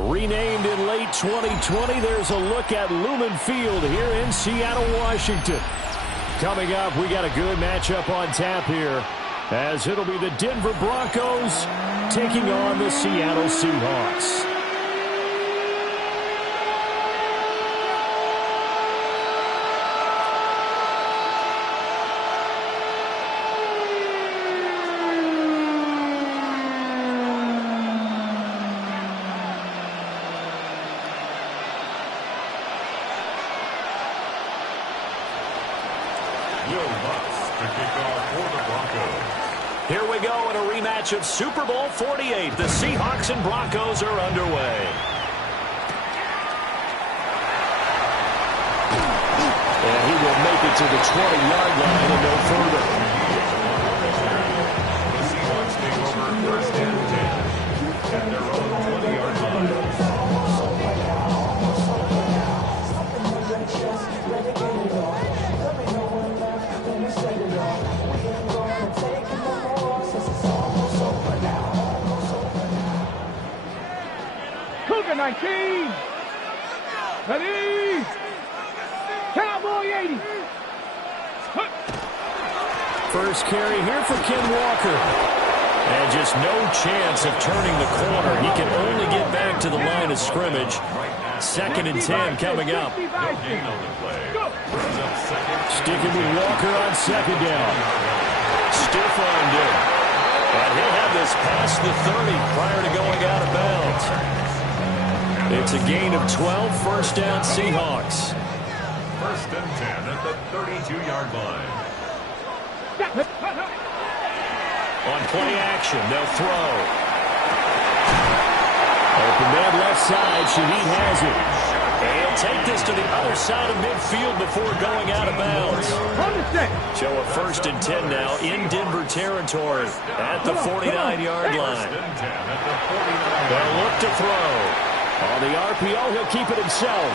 Renamed in late 2020, there's a look at Lumen Field here in Seattle, Washington. Coming up, we got a good matchup on tap here, as it'll be the Denver Broncos taking on the Seattle Seahawks. Here we go in a rematch of Super Bowl 48. The Seahawks and Broncos are underway. And he will make it to the 20-yard line and no further. The Seahawks take over first and 10 at their own 20-yard line. Cougar 19. Ready. Cowboy 80. First carry here for Ken Walker. And just no chance of turning the corner. He can only get back to the line of scrimmage. Second and 10 coming up. Sticking with Walker on second down. Stiff armed him. And he'll have this past the 30 prior to going out of bounds. It's a gain of 12, first down Seahawks. First and 10 at the 32-yard line. On play action, they'll throw. Open man left side, Shaheed has it. And he'll take this to the other side of midfield before going out of bounds. Show a first and 10 now in Denver territory at the 49-yard line. They'll look to throw. On the RPO, he'll keep it himself.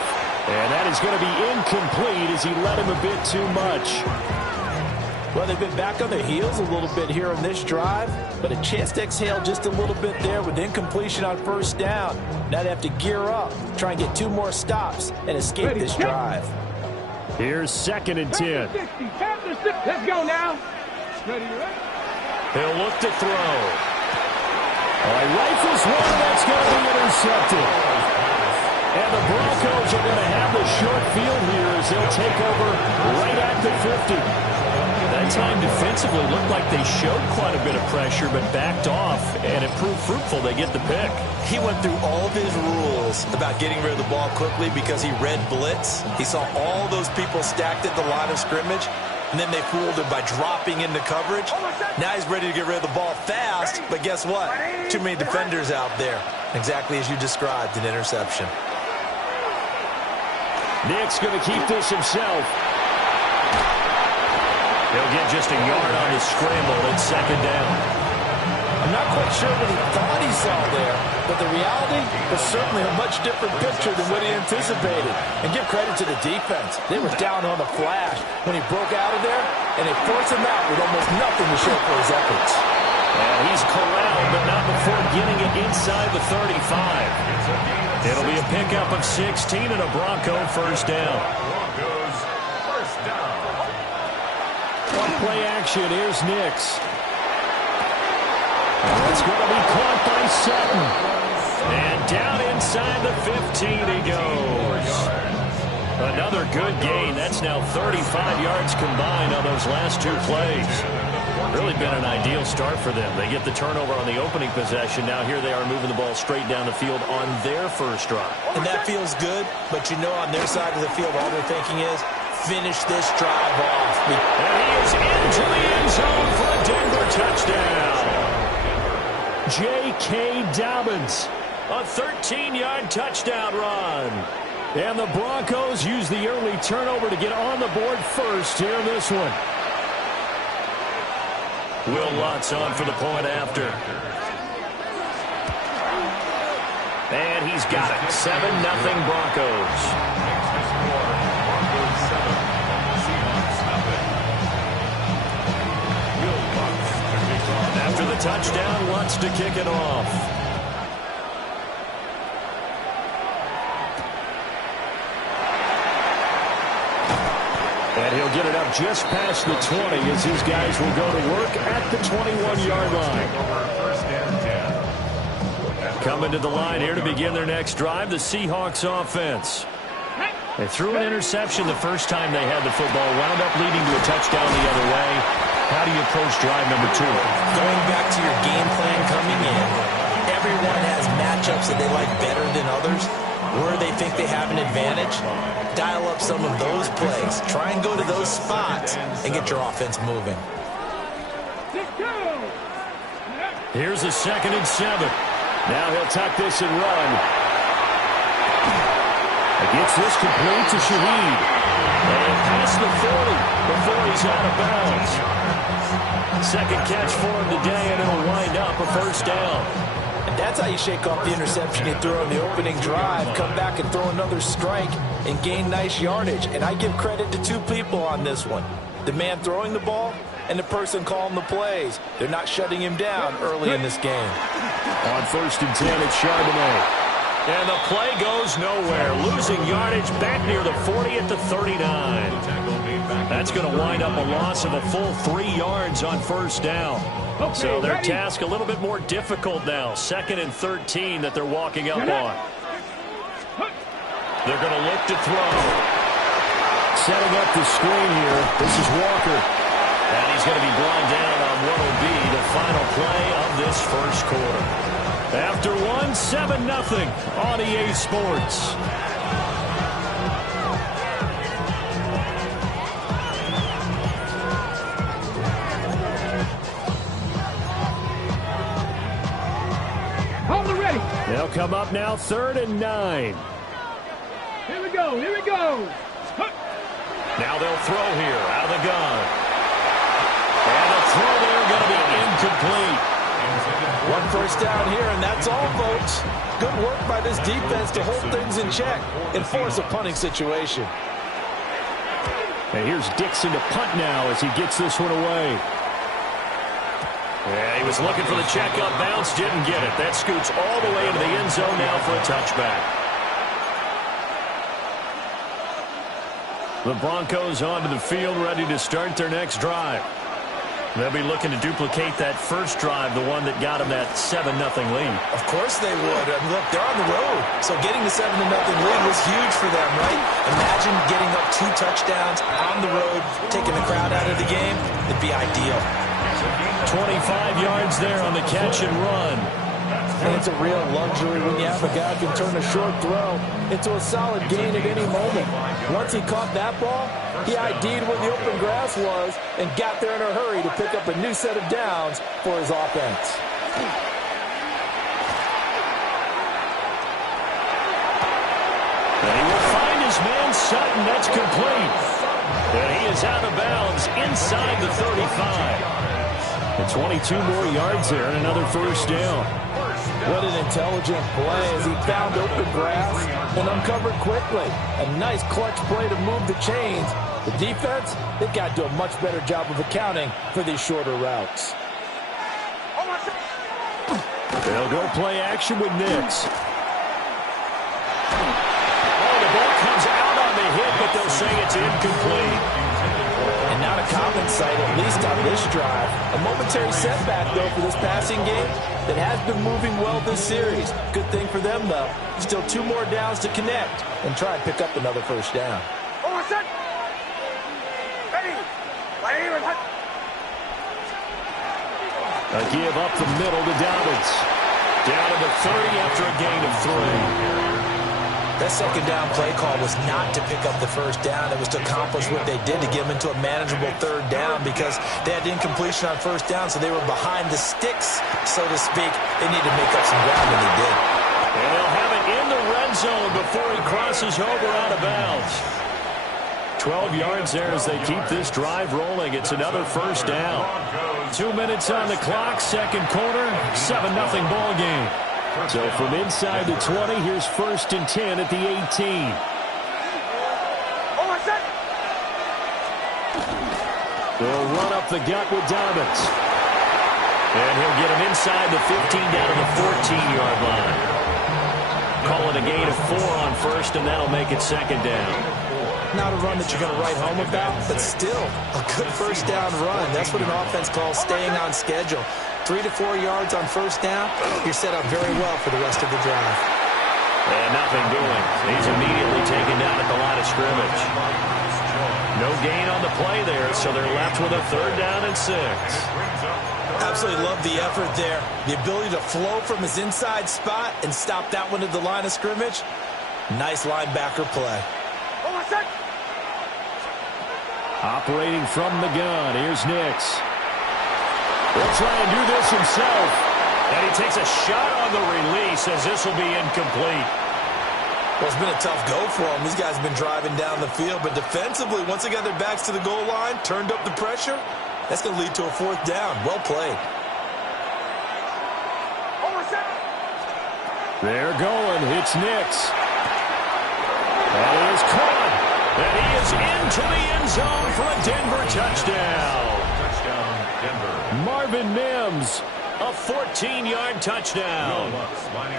And that is going to be incomplete as he led him a bit too much. Well, they've been back on their heels a little bit here on this drive, but a chance to exhale just a little bit there with incompletion on first down. Now they have to gear up, try and get 2 more stops, and escape this drive. Here's second and 10. Let's go now. Ready. He'll look to throw. Rifles one, that's going to be intercepted. And the Broncos are going to have the short field here as they'll take over right at the 50. That time defensively looked like they showed quite a bit of pressure but backed off, and it proved fruitful. They get the pick. He went through all of his rules about getting rid of the ball quickly because he read blitz. He saw all those people stacked at the line of scrimmage, and then they fooled him by dropping into coverage. Now he's ready to get rid of the ball fast, but guess what? Too many defenders out there. Exactly as you described, an interception. Nick's going to keep this himself. He'll get just a yard on the scramble at second down. I'm not quite sure what he thought he saw there, but the reality was certainly a much different picture than what he anticipated. And give credit to the defense. They were down on the flash when he broke out of there, and they forced him out with almost nothing to show for his efforts. And he's corralled, but not before getting it inside the 35. It'll be a pickup of 16 and a Bronco first down. Broncos first down. On play action, here's Nix. It's going to be caught by Sutton. And down inside the 15 he goes. Another good gain. That's now 35 yards combined on those last 2 plays. Really been an ideal start for them. They get the turnover on the opening possession. Now here they are moving the ball straight down the field on their first drive. And that feels good, but you know on their side of the field all they're thinking is, finish this drive off. And he is into the end zone for a Denver touchdown. J.K. Dobbins, a 13-yard touchdown run. And the Broncos use the early turnover to get on the board first here in this one. Will Lutz on for the point after. And he's got it. 7-0 Broncos. After the touchdown, Lutz to kick it off. And he'll get it up just past the 20 as his guys will go to work at the 21-yard line. First and 10. Coming to the line here to begin their next drive, the Seahawks offense. They threw an interception the first time they had the football, wound up leading to a touchdown the other way. How do you approach drive number 2? Going back to your game plan coming in, everyone has matchups that they like better than others. Where they think they have an advantage, dial up some of those plays. Try and go to those spots and get your offense moving. Here's a 2nd and 7. Now he'll tuck this and run. He gets this complete to Shaheed. And past the 40 before he's out of bounds. Second catch for him today, and it'll wind up a first down. And that's how you shake off the interception you threw on the opening drive. Come back and throw another strike and gain nice yardage. And I give credit to 2 people on this one. The man throwing the ball and the person calling the plays. They're not shutting him down early in this game. On 1st and 10, it's Charbonnet. And the play goes nowhere. Losing yardage back near the 40 at the 39. That's going to wind up a loss of a full 3 yards on first down. So their task a little bit more difficult now. 2nd and 13 that they're walking up on. They're going to look to throw. Setting up the screen here. This is Walker. And he's going to be brought down on what will be the final play of this first quarter. After 7-0 on EA Sports. Hold it ready. They'll come up now 3rd and 9. Here we go. Here we go. Now they'll throw here out of the gun. And the throw there going to be incomplete. 1 first down here, and that's all, folks. Good work by this defense to hold things in check and force a punting situation. And here's Dixon to punt now as he gets this one away. Yeah, he was looking for the check up bounce, didn't get it. That scoots all the way into the end zone now for a touchback. The Broncos onto the field, ready to start their next drive. They'll be looking to duplicate that first drive, the one that got them that 7-0 lead. Of course they would. I mean, look, they're on the road. So getting the 7-0 lead was huge for them, right? Imagine getting up 2 touchdowns on the road, taking the crowd out of the game. It'd be ideal. 25 yards there on the catch and run. And it's a real luxury when you have a guy who can turn a short throw into a solid gain at any moment. Once he caught that ball, he ID'd where the open grass was and got there in a hurry to pick up a new set of downs for his offense. And he will find his man Sutton. That's complete. And he is out of bounds inside the 35. And 22 more yards there and another first down. What an intelligent play as he found open grass and uncovered quickly. A nice clutch play to move the chains. The defense, they've got to do a much better job of accounting for these shorter routes. They'll go play action with Nix. Oh, the ball comes out on the hit, but they'll say it's incomplete. And not a common sight, at least on this drive. A momentary setback, though, for this passing game that has been moving well this series. Good thing for them, though. Still 2 more downs to connect and try and pick up another first down. A give up the middle to Dobbins. Down to the 30 after a gain of 3. That second down play call was not to pick up the first down. It was to accomplish what they did to get them into a manageable 3rd down because they had incompletion on first down, so they were behind the sticks, so to speak. They needed to make up some ground, and they did. And they'll have it in the red zone before he crosses over out of bounds. 12 yards there as they keep this drive rolling. It's another first down. 2 minutes on the clock, second quarter, 7-0 ball game. So from inside the 20, here's 1st and 10 at the 18. They'll run up the gut with Dobbins. And he'll get him inside the 15 down to the 14-yard line. Call it a gain of 4 on first, and that'll make it second down. not a run that you're going to write home about, but still a good first down run. That's what an offense calls staying on schedule. 3 to 4 yards on first down, you're set up very well for the rest of the drive. And nothing doing. He's immediately taken down at the line of scrimmage. No gain on the play there, so they're left with a 3rd down and 6. Absolutely love the effort there. The ability to flow from his inside spot and stop that one at the line of scrimmage. Nice linebacker play. Operating from the gun, here's Nix. He'll try and do this himself. And he takes a shot on the release as this will be incomplete. Well, it's been a tough go for him. These guys have been driving down the field, but defensively, once they got their backs to the goal line, turned up the pressure, that's going to lead to a 4th down. Well played. They're going. It's Nix. And he is caught. And he is into the end zone for a Denver touchdown. Touchdown, Denver. Marvin Mims, a 14-yard touchdown.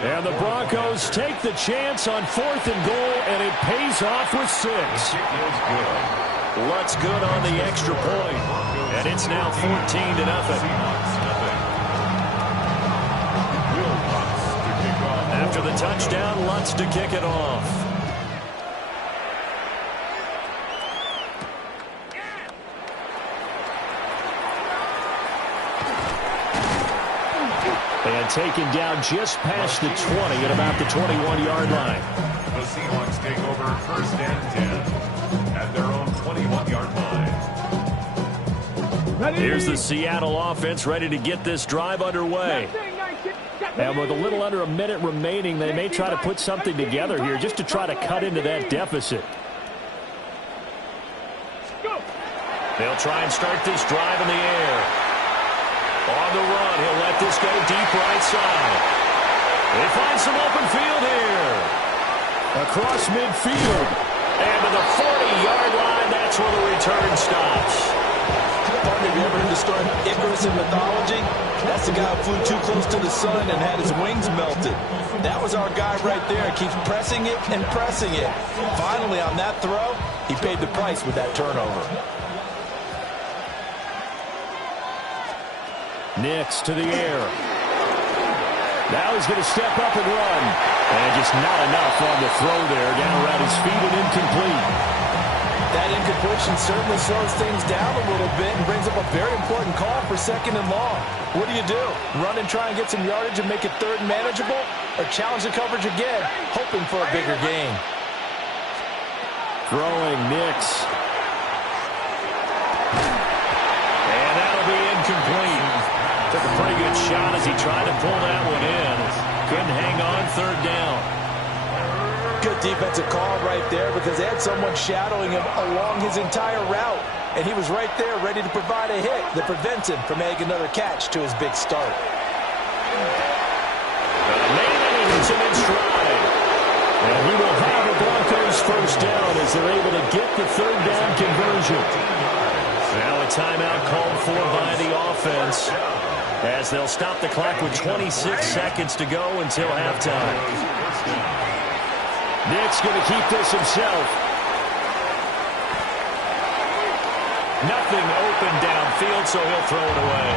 And the Broncos take the chance on 4th and goal, and it pays off with 6. Lutz good on the extra point. And it's now 14-0. After the touchdown, Lutz to kick it off. And taken down just past the 20 at about the 21-yard line. The Seahawks take over 1st and 10 at their own 21-yard line. Here's the Seattle offense ready to get this drive underway. And with a little under a minute remaining, they may try to put something together here just to try to cut into that deficit. They'll try and start this drive in the air. On the run, he'll let this go deep right side. They find some open field here. Across midfield. And to the 40-yard line, that's where the return stops. Partner, have you ever heard the story of Icarus in mythology? That's the guy who flew too close to the sun and had his wings melted. That was our guy right there. Keeps pressing it and pressing it. Finally, on that throw, he paid the price with that turnover. Nix to the air. Now he's going to step up and run. And just not enough on the throw there. Down around his feet and incomplete. That incompletion certainly slows things down a little bit and brings up a very important call for 2nd and long. What do? Run and try and get some yardage and make it 3rd and manageable? Or challenge the coverage again, hoping for a bigger gain? Throwing Nix. And that'll be incomplete. Took a pretty good shot as he tried to pull that one in. Couldn't hang on 3rd down. Good defensive call right there because they had someone shadowing him along his entire route. And he was right there ready to provide a hit that prevents him from making another catch to his big start. He hits him in stride. And he will have the Broncos 1st down as they're able to get the 3rd down conversion. Now a timeout called for by the offense as they'll stop the clock with 26 seconds to go until halftime. Nick's going to keep this himself. Nothing open downfield, so he'll throw it away.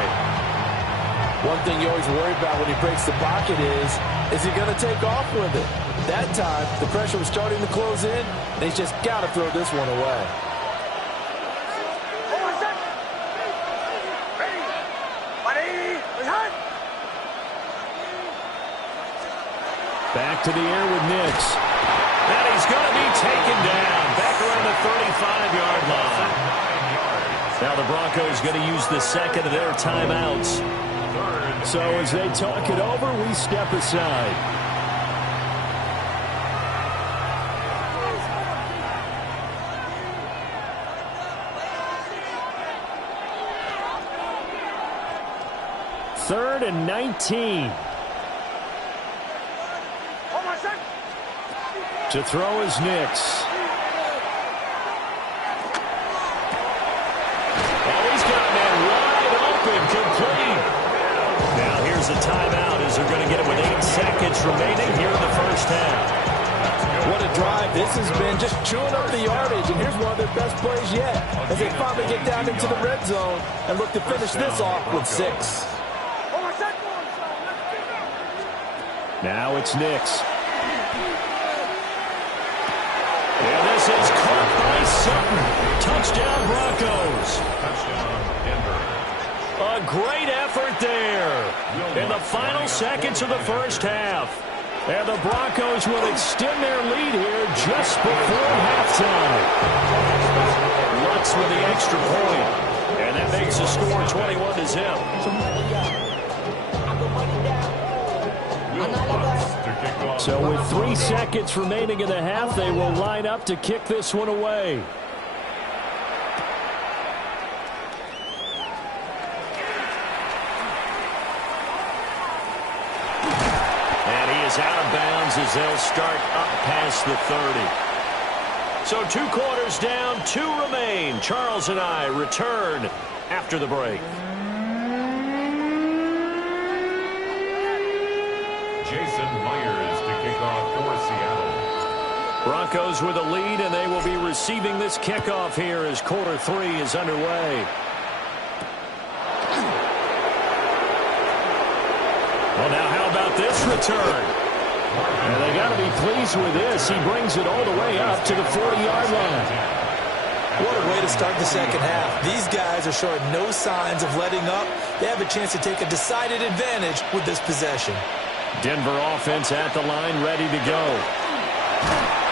One thing you always worry about when he breaks the pocket is he going to take off with it? That time, the pressure was starting to close in, and he's just got to throw this one away. Back to the air with Nix. And he's going to be taken down. Back around the 35-yard line. Now the Broncos going to use the second of their timeouts. So as they talk it over, we step aside. Third and 19. To throw is Nix. Oh, he's got that wide open, complete. Now here's a timeout as they're going to get it with 8 seconds remaining here in the first half. What a drive this has been, just chewing up the yardage, and here's one of their best plays yet as they finally get down into the red zone and look to finish this off with 6. Now it's Nix. And this is caught by Sutton. Touchdown, Broncos. Touchdown, Denver. A great effort there in the final seconds of the first half. And the Broncos will extend their lead here just before halftime. Lutz with the extra point. And that makes the score 21-0. So with 3 seconds remaining in the half, they will line up to kick this one away. Out of bounds as they'll start up past the 30. So 2 quarters down, 2 remain. Charles and I return after the break. Jason Myers to kick off for Seattle. Broncos with a lead, and they will be receiving this kickoff here as quarter 3 is underway. Well, now how about this return? And they got to be pleased with this. He brings it all the way up to the 40-yard line. What a way to start the second half. These guys are showing no signs of letting up. They have a chance to take a decided advantage with this possession. Denver offense at the line, ready to go.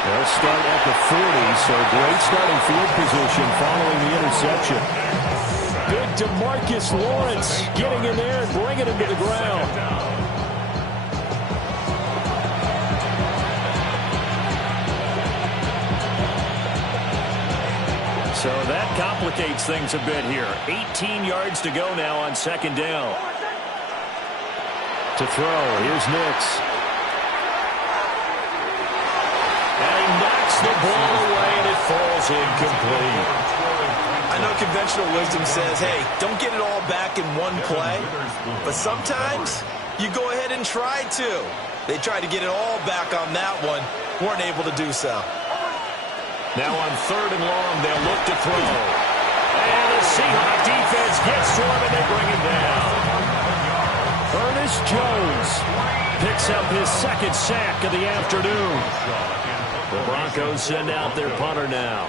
They'll start at the 40, so great starting field position following the interception. Big DeMarcus Lawrence getting in there and bringing him to the ground. So that complicates things a bit here. 18 yards to go now on second down. To throw, here's Nix. And he knocks the ball away, and it falls incomplete. I know conventional wisdom says, hey, don't get it all back in one play. But sometimes you go ahead and try to. They tried to get it all back on that one. Weren't able to do so. Now on 3rd and long, they'll look to throw. And the Seahawks defense gets to him, and they bring him down. Ernest Jones picks up his 2nd sack of the afternoon. The Broncos send out their punter now.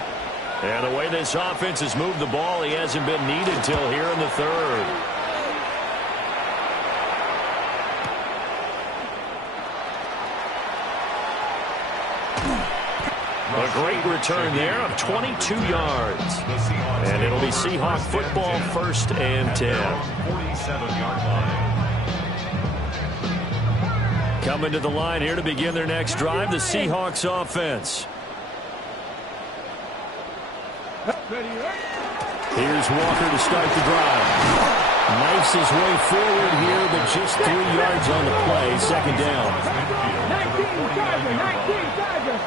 And the way this offense has moved the ball, he hasn't been needed till here in the 3rd. A great return there of 22 yards. And it'll be Seahawk football, 1st and 10. 47-yard line. Coming to the line here to begin their next drive, the Seahawks offense. Here's Walker to start the drive. Knifes his way forward here, but just 3 yards on the play, 2nd down.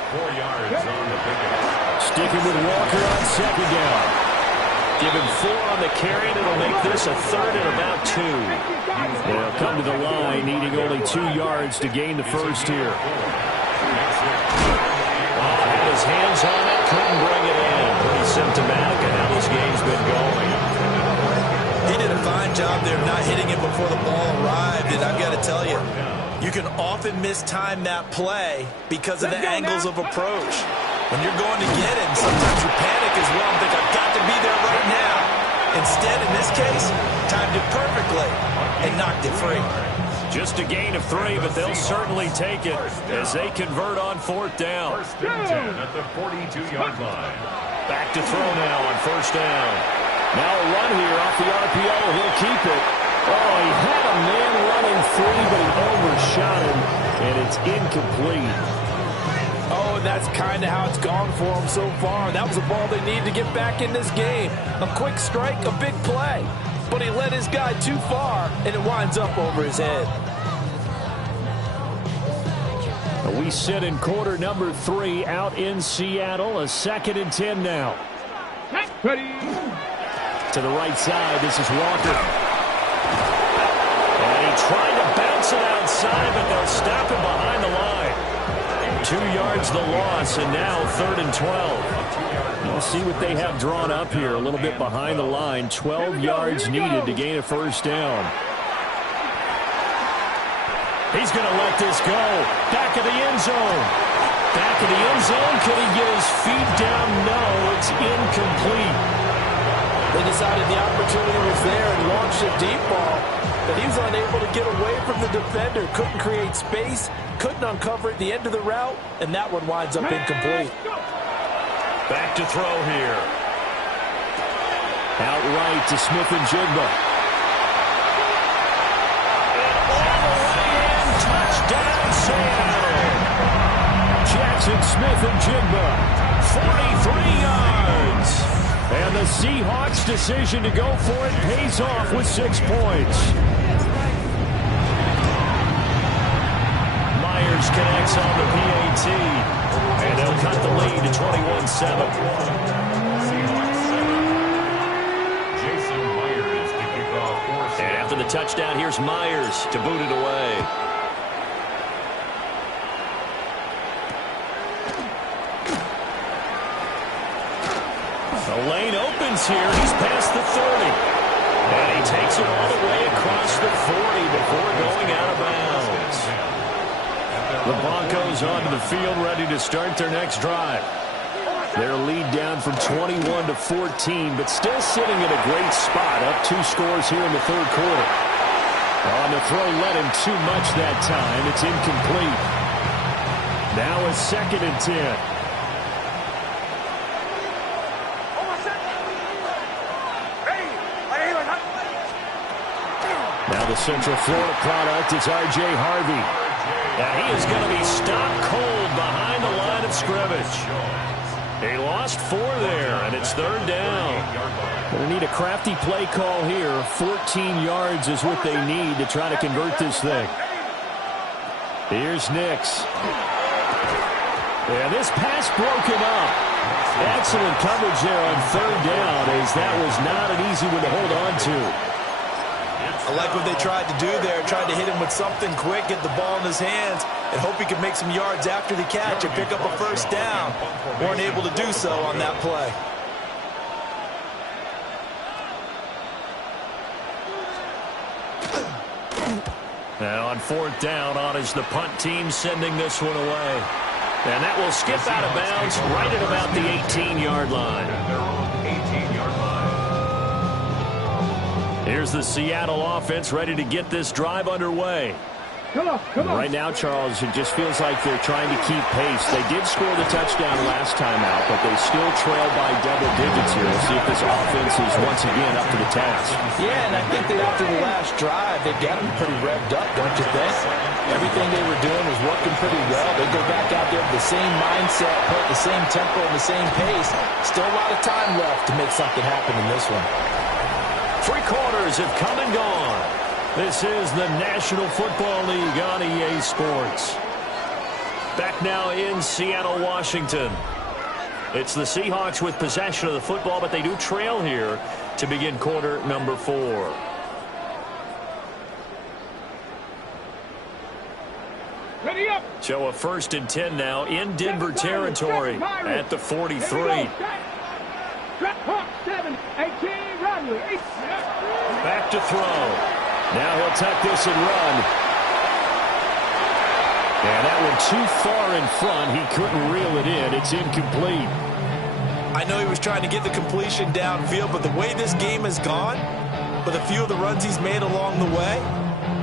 4 yards on the pickup. Sticking with Walker on 2nd down. Give him 4 on the carry, and it'll make this a 3rd and about 2. They'll come to the line, needing only 2 yards to gain the first here. Had his hands on it, couldn't bring it in. Pretty symptomatic of how this game's been going. He did a fine job there not hitting it before the ball arrived, and I've got to tell you, you can often mistime that play because of the angles of approach. When you're going to get him, sometimes you panic as well and think, I've got to be there right now. Instead, in this case, timed it perfectly and knocked it free. Just a gain of 3, but they'll certainly take it as they convert on 4th down. 1st and 10 at the 42-yard line. Back to throw now on 1st down. Now a run here off the RPO. He'll keep it. Oh, he had a man running free, but he overshot him, and it's incomplete. Oh, and that's kind of how it's gone for him so far. That was a ball they need to get back in this game. A quick strike, a big play. But he led his guy too far, and it winds up over his head. We sit in quarter number 3 out in Seattle. A 2nd and 10 now. Ready. To the right side, this is Walker. And he tried to bounce it outside, but they'll stop him behind the line. 2 yards yards the loss, and now 3rd and 12. We'll see what they have drawn up here. A little bit behind the line. 12 yards needed to gain a first down. He's going to let this go. Back of the end zone. Back of the end zone. Can he get his feet down? No, it's incomplete. They decided the opportunity was there and launched a deep ball, but he was unable to get away from the defender. Couldn't create space, couldn't uncover at the end of the route, and that one winds up incomplete. Back to throw here. Out right to Smith and Jigba. Touchdown, Seattle. Jackson Smith and Jigba, 43 yards. And the Seahawks' decision to go for it pays off with 6 points. Myers connects on the PAT. And they'll cut the lead to 21-7. Jason Myers to kick off. And after the touchdown, here's Myers to boot it away. The lane opens here. He's past the 30. And he takes it all the way across the 40 before going out of bounds. The Broncos onto the field, ready to start their next drive. Their lead down from 21 to 14, but still sitting in a great spot, up 2 scores here in the 3rd quarter. On the throw, led him too much that time. It's incomplete. Now a 2nd and 10. Now the Central Florida product is R.J. Harvey. And he is going to be stopped cold behind the line of scrimmage. He lost 4 there, and it's 3rd down. They need a crafty play call here. 14 yards is what they need to try to convert this thing. Here's Nix. And this pass broken up. Excellent coverage there on 3rd down, as that was not an easy one to hold on to. I like what they tried to do there, tried to hit him with something quick, get the ball in his hands, and hope he could make some yards after the catch and pick up a first down. Weren't able to do so on that play. Now on 4th down, on is the punt team sending this one away. And that will skip out of bounds right at about the 18-yard line. Here's the Seattle offense ready to get this drive underway. Come on. Right now, Charles, it just feels like they're trying to keep pace. They did score the touchdown last time out, but they still trail by double digits here. We'll see if this offense is once again up to the task. Yeah, and I think that after the last drive, they got them pretty revved up, don't you think? Everything they were doing was working pretty well. They go back out there with the same mindset, put the same tempo and the same pace. Still a lot of time left to make something happen in this one. 3 quarters have come and gone. This is the National Football League on EA Sports. Back now in Seattle, Washington. It's the Seahawks with possession of the football, but they do trail here to begin quarter number 4. Ready up. So a 1st and 10 now in Denver territory at the 43. Drop 7, 18, run. Back to throw. Now he'll tuck this and run. And that one too far in front. He couldn't reel it in. It's incomplete. I know he was trying to get the completion downfield, but the way this game has gone, with a few of the runs he's made along the way,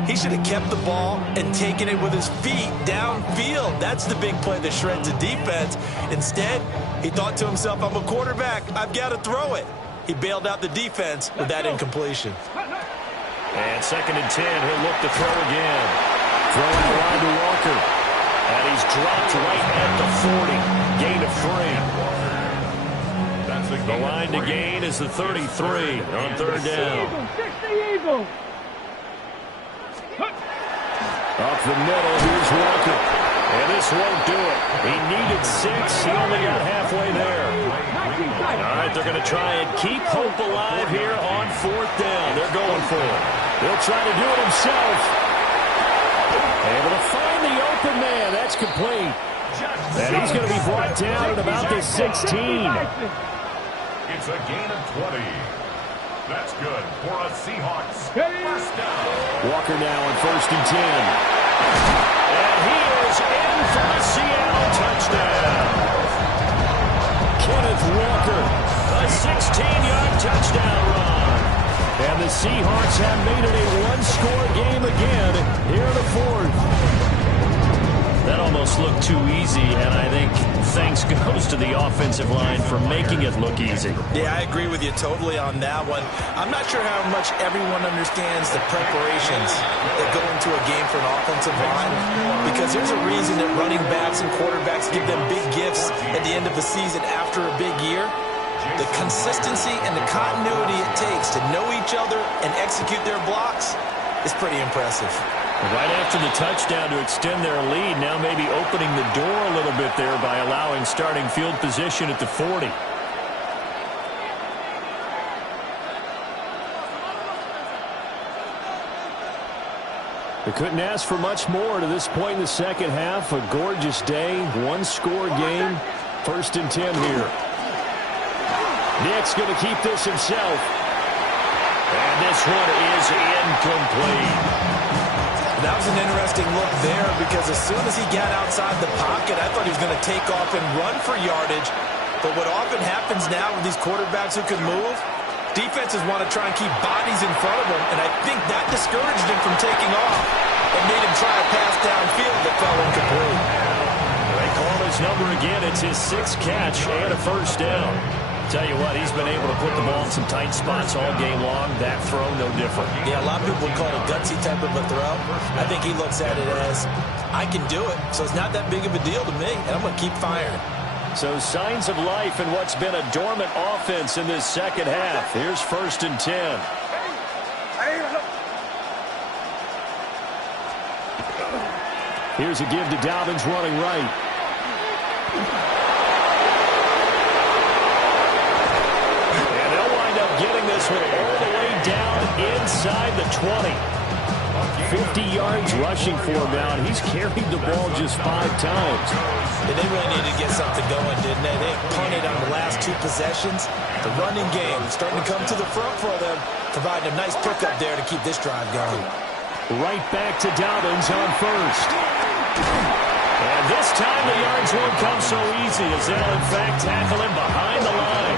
he should have kept the ball and taken it with his feet downfield. That's the big play that shreds a defense. Instead, he thought to himself, I'm a quarterback. I've got to throw it. He bailed out the defense with that incompletion. And 2nd and 10, he'll look to throw again. Throwing the line to Walker. And he's dropped right at the 40. Gain of 3. The line to gain is the 33 on 3rd down. 60 Eagles. Up the middle, here's Walker. And this won't do it. He needed 6. He only got halfway there. All right, they're going to try and keep hope alive here on 4th down. They're going for it. He'll try to do it himself. Able to find the open man. That's complete. And he's going to be brought down at about the 16. It's a gain of 20. That's good for a Seahawks first down. Walker now on 1st and 10. And he is in for a Seattle touchdown. Kenneth Walker, a 16-yard touchdown run. And the Seahawks have made it a one-score game again here in the 4th. That almost looked too easy, and I think thanks goes to the offensive line for making it look easy. Yeah, I agree with you totally on that one. I'm not sure how much everyone understands the preparations that go into a game for an offensive line, because there's a reason that running backs and quarterbacks give them big gifts at the end of the season after a big year. The consistency and the continuity it takes to know each other and execute their blocks is pretty impressive. Right after the touchdown to extend their lead, now maybe opening the door a little bit there by allowing starting field position at the 40. They couldn't ask for much more to this point in the second half. A gorgeous day, one-score game, 1st and 10 here. Nick's going to keep this himself. And this one is incomplete. That was an interesting look there, because as soon as he got outside the pocket, I thought he was going to take off and run for yardage. But what often happens now with these quarterbacks who can move, defenses want to try and keep bodies in front of him, and I think that discouraged him from taking off and made him try a pass downfield that fell incomplete. They call his number again. It's his 6th catch and a first down. Tell you what, he's been able to put the ball in some tight spots all game long. That throw, no different. Yeah, a lot of people call it a gutsy type of a throw. I think he looks at it as, I can do it, so it's not that big of a deal to me, and I'm going to keep firing. So signs of life in what's been a dormant offense in this second half. Here's 1st and 10. Here's a give to Dobbins running right. Getting this one all the way down inside the 20. 50 yards rushing for him now, and he's carried the ball just 5 times. And they really needed to get something going, didn't they? They punted on the last 2 possessions. The running game starting to come to the front for them, providing a nice pickup there to keep this drive going. Right back to Dobbins on 1st. And this time the yards won't come so easy, as they'll in fact tackle him behind the line.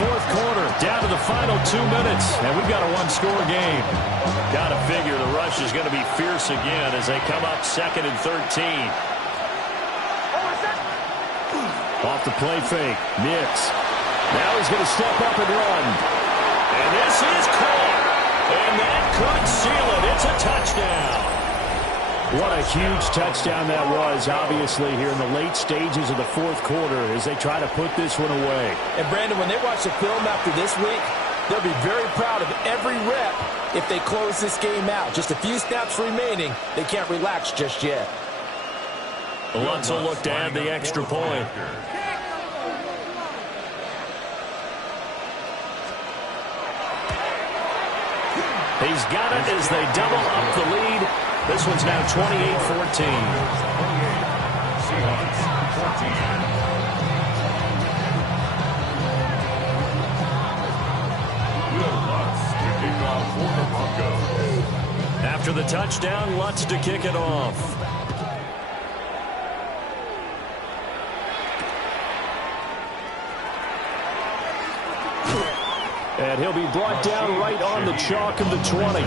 4th quarter, down to the final 2 minutes, and we've got a one-score game. Got to figure the rush is going to be fierce again as they come up 2nd and 13. Off the play fake, Nix. Now he's going to step up and run. And this is caught. And that could seal it. It's a touchdown. What a huge touchdown that was, obviously, here in the late stages of the 4th quarter as they try to put this one away. And, Brandon, when they watch the film after this week, they'll be very proud of every rep if they close this game out. Just a few snaps remaining. They can't relax just yet. Lutz will look to add the extra point. He's got it as they double up the lead. This one's now 28-14. Seahawks 14. Will Lutz to kick off for the Broncos. After the touchdown, Lutz to kick it off. And he'll be brought down right on the chalk of the 20.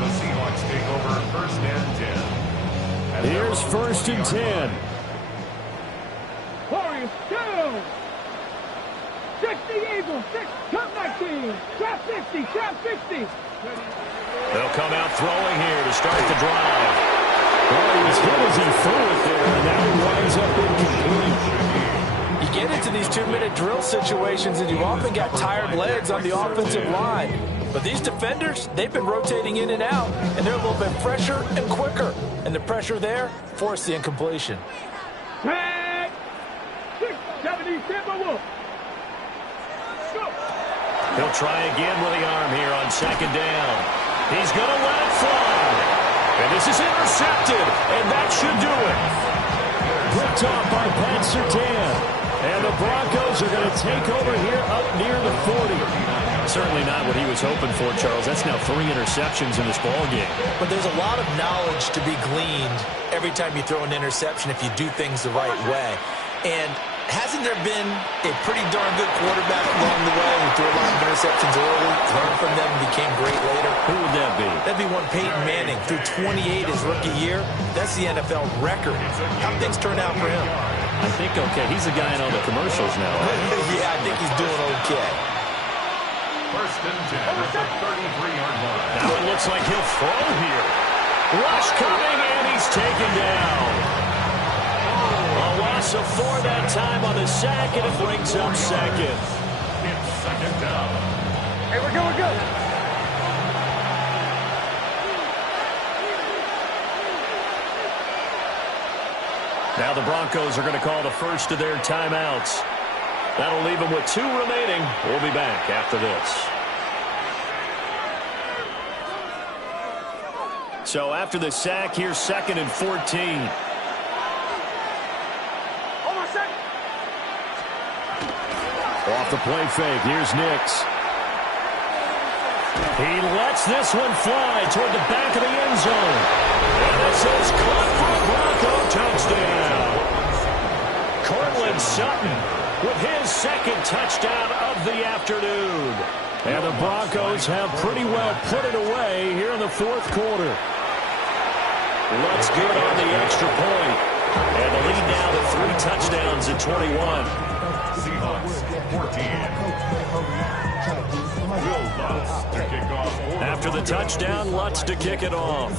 The Seahawks take over 1st and 10. Here's 1st and 10. Warriors 2. 60 Eagles, 6, top 19, trap 50, trap 50. They'll come out throwing here to start the drive. Well, he was hit as he threw it there, and now he winds up incomplete. You get into these 2-minute drill situations, and you often got tired legs on the offensive line. But these defenders, they've been rotating in and out, and they're a little bit fresher and quicker. And the pressure there forced the incompletion. Tag! 677 Wolf. Go! He'll try again with the arm here on 2nd down. He's going to let it fly. And this is intercepted, and that should do it. picked off by Pat Surtain. And the Broncos are going to take over here up near the 40. Certainly not what he was hoping for, Charles. That's now 3 interceptions in this ball game. But there's a lot of knowledge to be gleaned every time you throw an interception if you do things the right way. And hasn't there been a pretty darn good quarterback along the way who threw a lot of interceptions early, learned from them, and became great later? Who would that be? That'd be one Peyton Manning. Threw 28 his rookie year. That's the NFL record. How things turn out for him? I think okay. He's the guy in all the commercials now. Right? Yeah, I think he's doing okay. First and 10 at the 33-yard line. Now it looks like he'll throw here. Rush coming, and he's taken down. A loss of 4 that time on the sack, and it brings up second. It's second down. Hey, we're going good. Now the Broncos are going to call the first of their timeouts. That'll leave them with 2 remaining. We'll be back after this. So after the sack, here's 2nd and 14. Off the play fake, here's Nix. He lets this one fly toward the back of the end zone. And this is caught for a Bronco touchdown. Cortland Sutton with his 2nd touchdown of the afternoon. And the Broncos have pretty well put it away here in the 4th quarter. Looks good on the extra point. And the lead now to 3 touchdowns at 21. Seahawks 14. Will Lutz to kick off. After the touchdown, Lutz to kick it off.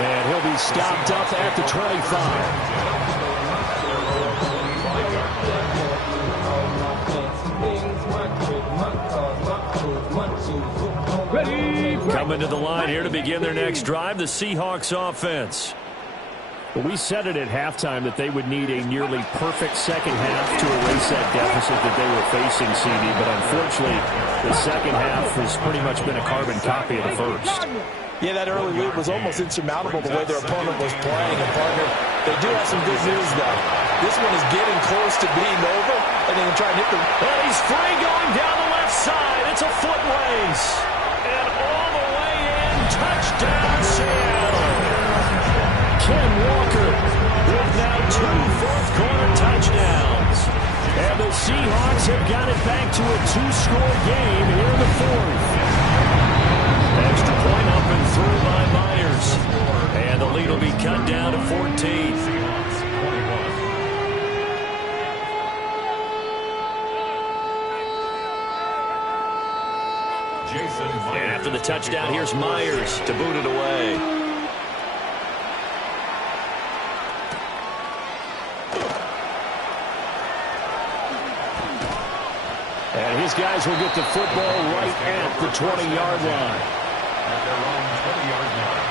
And he'll be stopped up at the 25. Coming to the line here to begin their next drive, the Seahawks offense. Well, we said it at halftime that they would need a nearly perfect second half to erase that deficit that they were facing, CD, but unfortunately, the second half has pretty much been a carbon copy of the first. Yeah, that early lead was almost insurmountable the way their opponent was playing. And, partner, they do have some good news, though. This one is getting close to being over, and they can try and hit the... And he's free going down the left side. It's a foot race. And all the way in, touchdown, Seattle. Ken Walker with now 2 fourth-quarter touchdowns. And the Seahawks have got it back to a 2-score game here in the 4th. Extra point up and through by Myers. And the lead will be cut down to 14. Seahawks 21. Jason Myers. And after the touchdown, here's Myers to boot it away. And his guys will get the football right at the 20-yard line. At their own 20-yard line.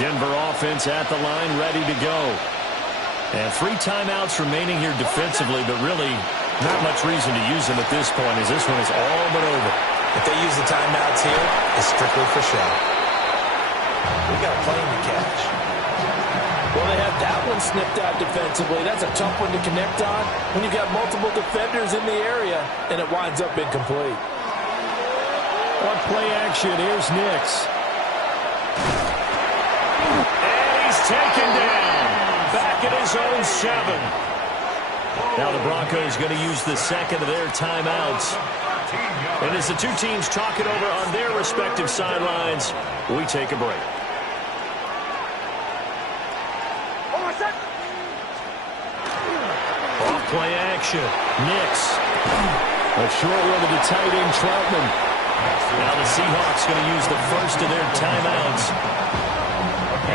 Denver offense at the line, ready to go. And 3 timeouts remaining here defensively, but really not much reason to use them at this point as this one is all but over. If they use the timeouts here, it's strictly for show. We got a plane to catch. Well, they have that one snipped out defensively. That's a tough one to connect on when you've got multiple defenders in the area, and it winds up incomplete. On play action, here's Nix. And he's taken down. Back at his own 7. Now the Broncos going to use the 2nd of their timeouts. And as the 2 teams talk it over on their respective sidelines, we take a break. Off play action. Nix. A short one to the tight end, Troutman. Now the Seahawks going to use the first of their timeouts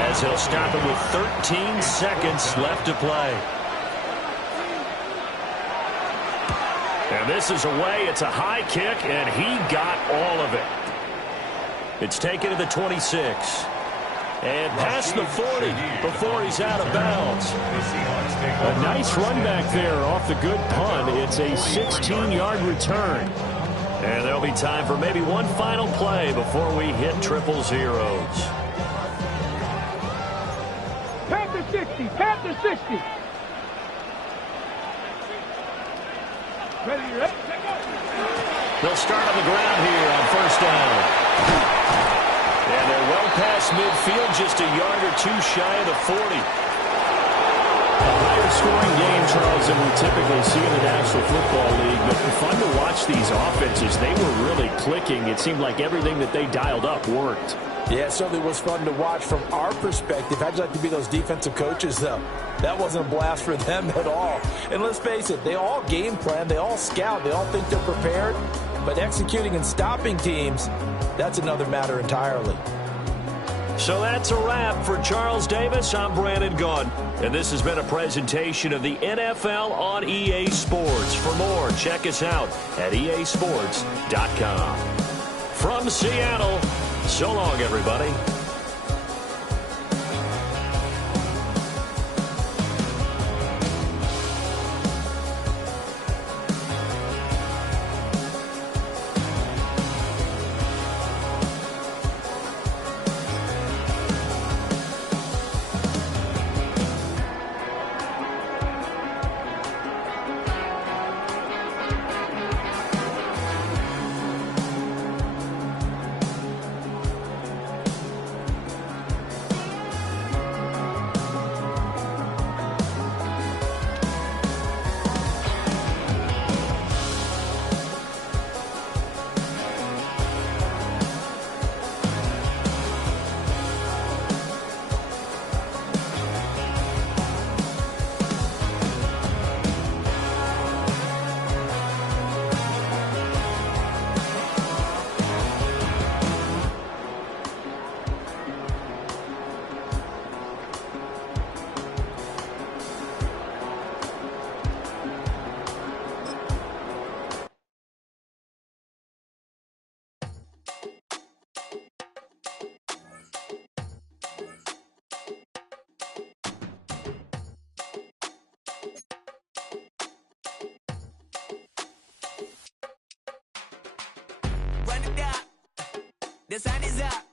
as he'll stop it with 13 seconds left to play. And this is away. It's a high kick, and he got all of it. It's taken to the 26. And past the 40 before he's out of bounds. A nice run back there off the good punt. It's a 16-yard return. And there'll be time for maybe one final play before we hit triple zeros. Panther 60, Panther 60. Ready, ready, They'll start on the ground here on first down. And they're well past midfield, just a yard or two shy of the 40. A higher scoring game, Charles, than we typically see in the National Football League. But fun to watch these offenses. They were really clicking. It seemed like everything that they dialed up worked. Yeah, it certainly was fun to watch from our perspective. How'd you like to be those defensive coaches, though? That wasn't a blast for them at all. And let's face it, they all game plan, they all scout, they all think they're prepared. But executing and stopping teams, that's another matter entirely. So that's a wrap for Charles Davis. I'm Brandon Gunn. And this has been a presentation of the NFL on EA Sports. For more, check us out at easports.com. From Seattle, so long, everybody. The sun is up,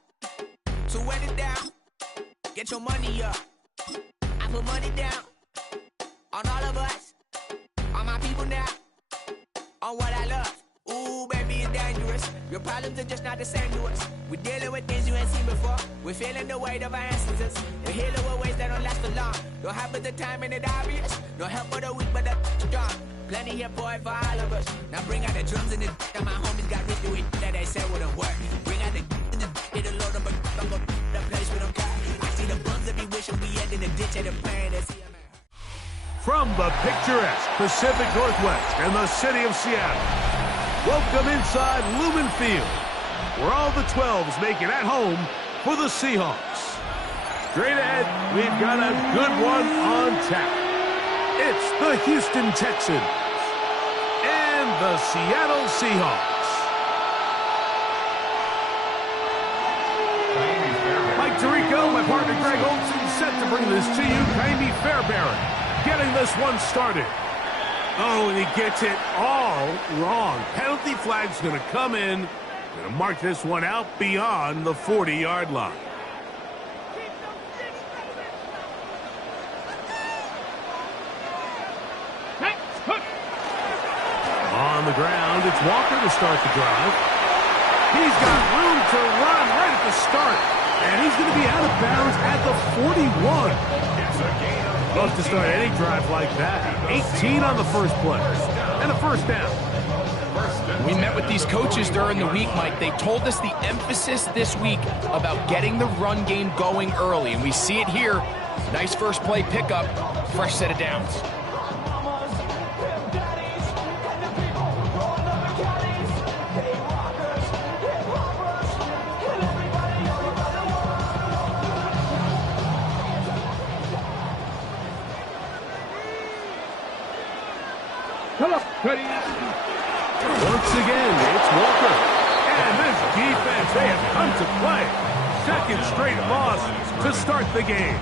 so wet it down, get your money up. I put money down on all of us, on my people now, on what I love. Ooh, baby, it's dangerous. Your problems are just not the same to us. We're dealing with things you ain't seen before. We're feeling the weight of our ancestors. We're healing with ways that don't last for long. Don't have but the time and it obvious. No help for the weak, but the strong. Plenty here, boy, for all of us. Now bring out the drums and the and my homies got rich to it that they said wouldn't work. Bring out the and the it'll load up I'm gonna the place with them car. I see the bums that be wishing we end in the ditch of the pain. From the picturesque Pacific Northwest and the city of Seattle, welcome inside Lumen Field, where all the 12s make it at home for the Seahawks. Straight ahead, we've got a good one on tap. It's the Houston Texans and the Seattle Seahawks. Mike Tirico, my partner Greg Olson, set to bring this to you. Jaime Fairbairn getting this one started. Oh, and he gets it all wrong. Penalty flag's going to come in. Going to mark this one out beyond the 40-yard line. On the ground, it's Walker to start the drive. He's got room to run right at the start. And he's going to be out of bounds at the 41. Love to start any drive like that. 18 on the first play. And a first down. We met with these coaches during the week, Mike. They told us the emphasis this week about getting the run game going early. And we see it here. Nice first play pickup. Fresh set of downs. Once again, it's Walker. And this defense, they have come to play. second straight loss to start the game.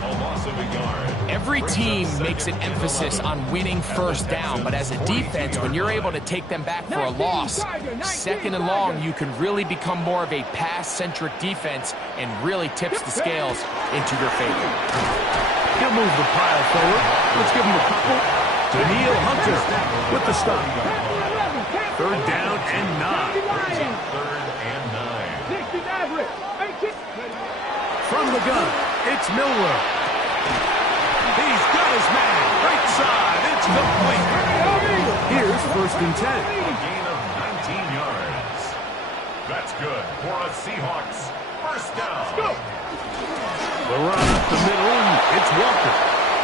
Every team makes an emphasis on winning first down, but as a defense, when you're able to take them back for a loss, second and long, you can really become more of a pass-centric defense and really tips the scales into your favor. He'll move the pile forward. Let's give him a couple. Daniil Hunter with the stop. Third down and 9. From the gun, it's Miller. He's got his man. Right side. It's complete. Here's first and 10. A gain of 19 yards. That's good for a Seahawks first down. The run up the middle. It's Walker.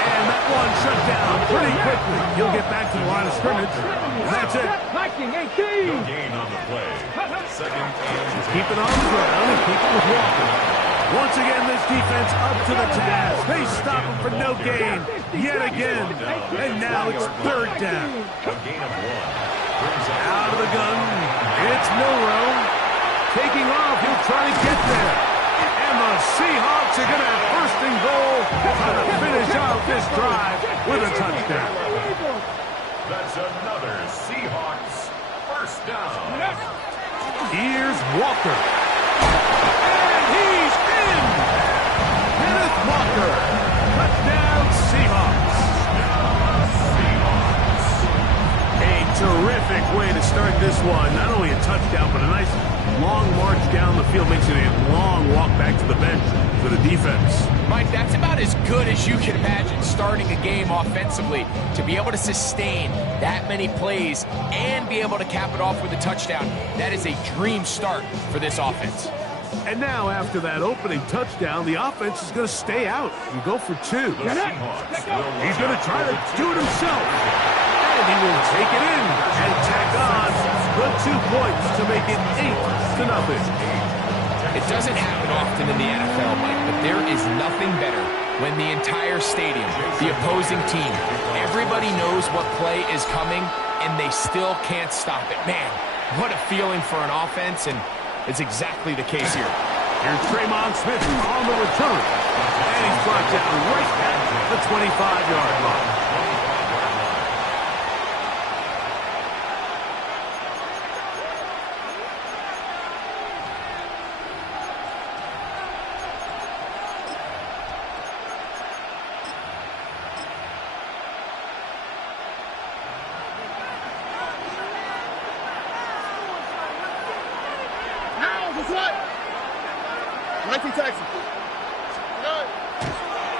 And that one shut down pretty quickly. He'll get back to the line of scrimmage. And that's it. No gain on the play. Second and Just keep it on the ground and keep it with Walker. Once again, this defense up to the task. They stop him for no gain yet again. And now it's third down. a gain of 1. Out of the gun, it's Milrow. Taking off, he'll try to get there. And the Seahawks are going to have first and goal to finish out this drive with a touchdown. That's another Seahawks first down. Here's Walker. And he's in! Kenneth Walker. Touchdown Seahawks. A terrific way to start this one. Not only a touchdown, but a nice long march down the field. Makes it a long walk back to the bench for the defense. Mike, that's about as good as you can imagine starting a game offensively. To be able to sustain that many plays and be able to cap it off with a touchdown, that is a dream start for this offense. And now, after that opening touchdown, the offense is going to stay out and go for 2. He's going to try to do it himself. And he will take it in and tack on the 2 points to make it 8-0. It doesn't happen often in the NFL, Mike, but there is nothing better when the entire stadium, the opposing team, everybody knows what play is coming, and they still can't stop it. Man, what a feeling for an offense, and it's exactly the case here. Here's Tremont Smith on the return. And he's brought down right at the 25-yard line.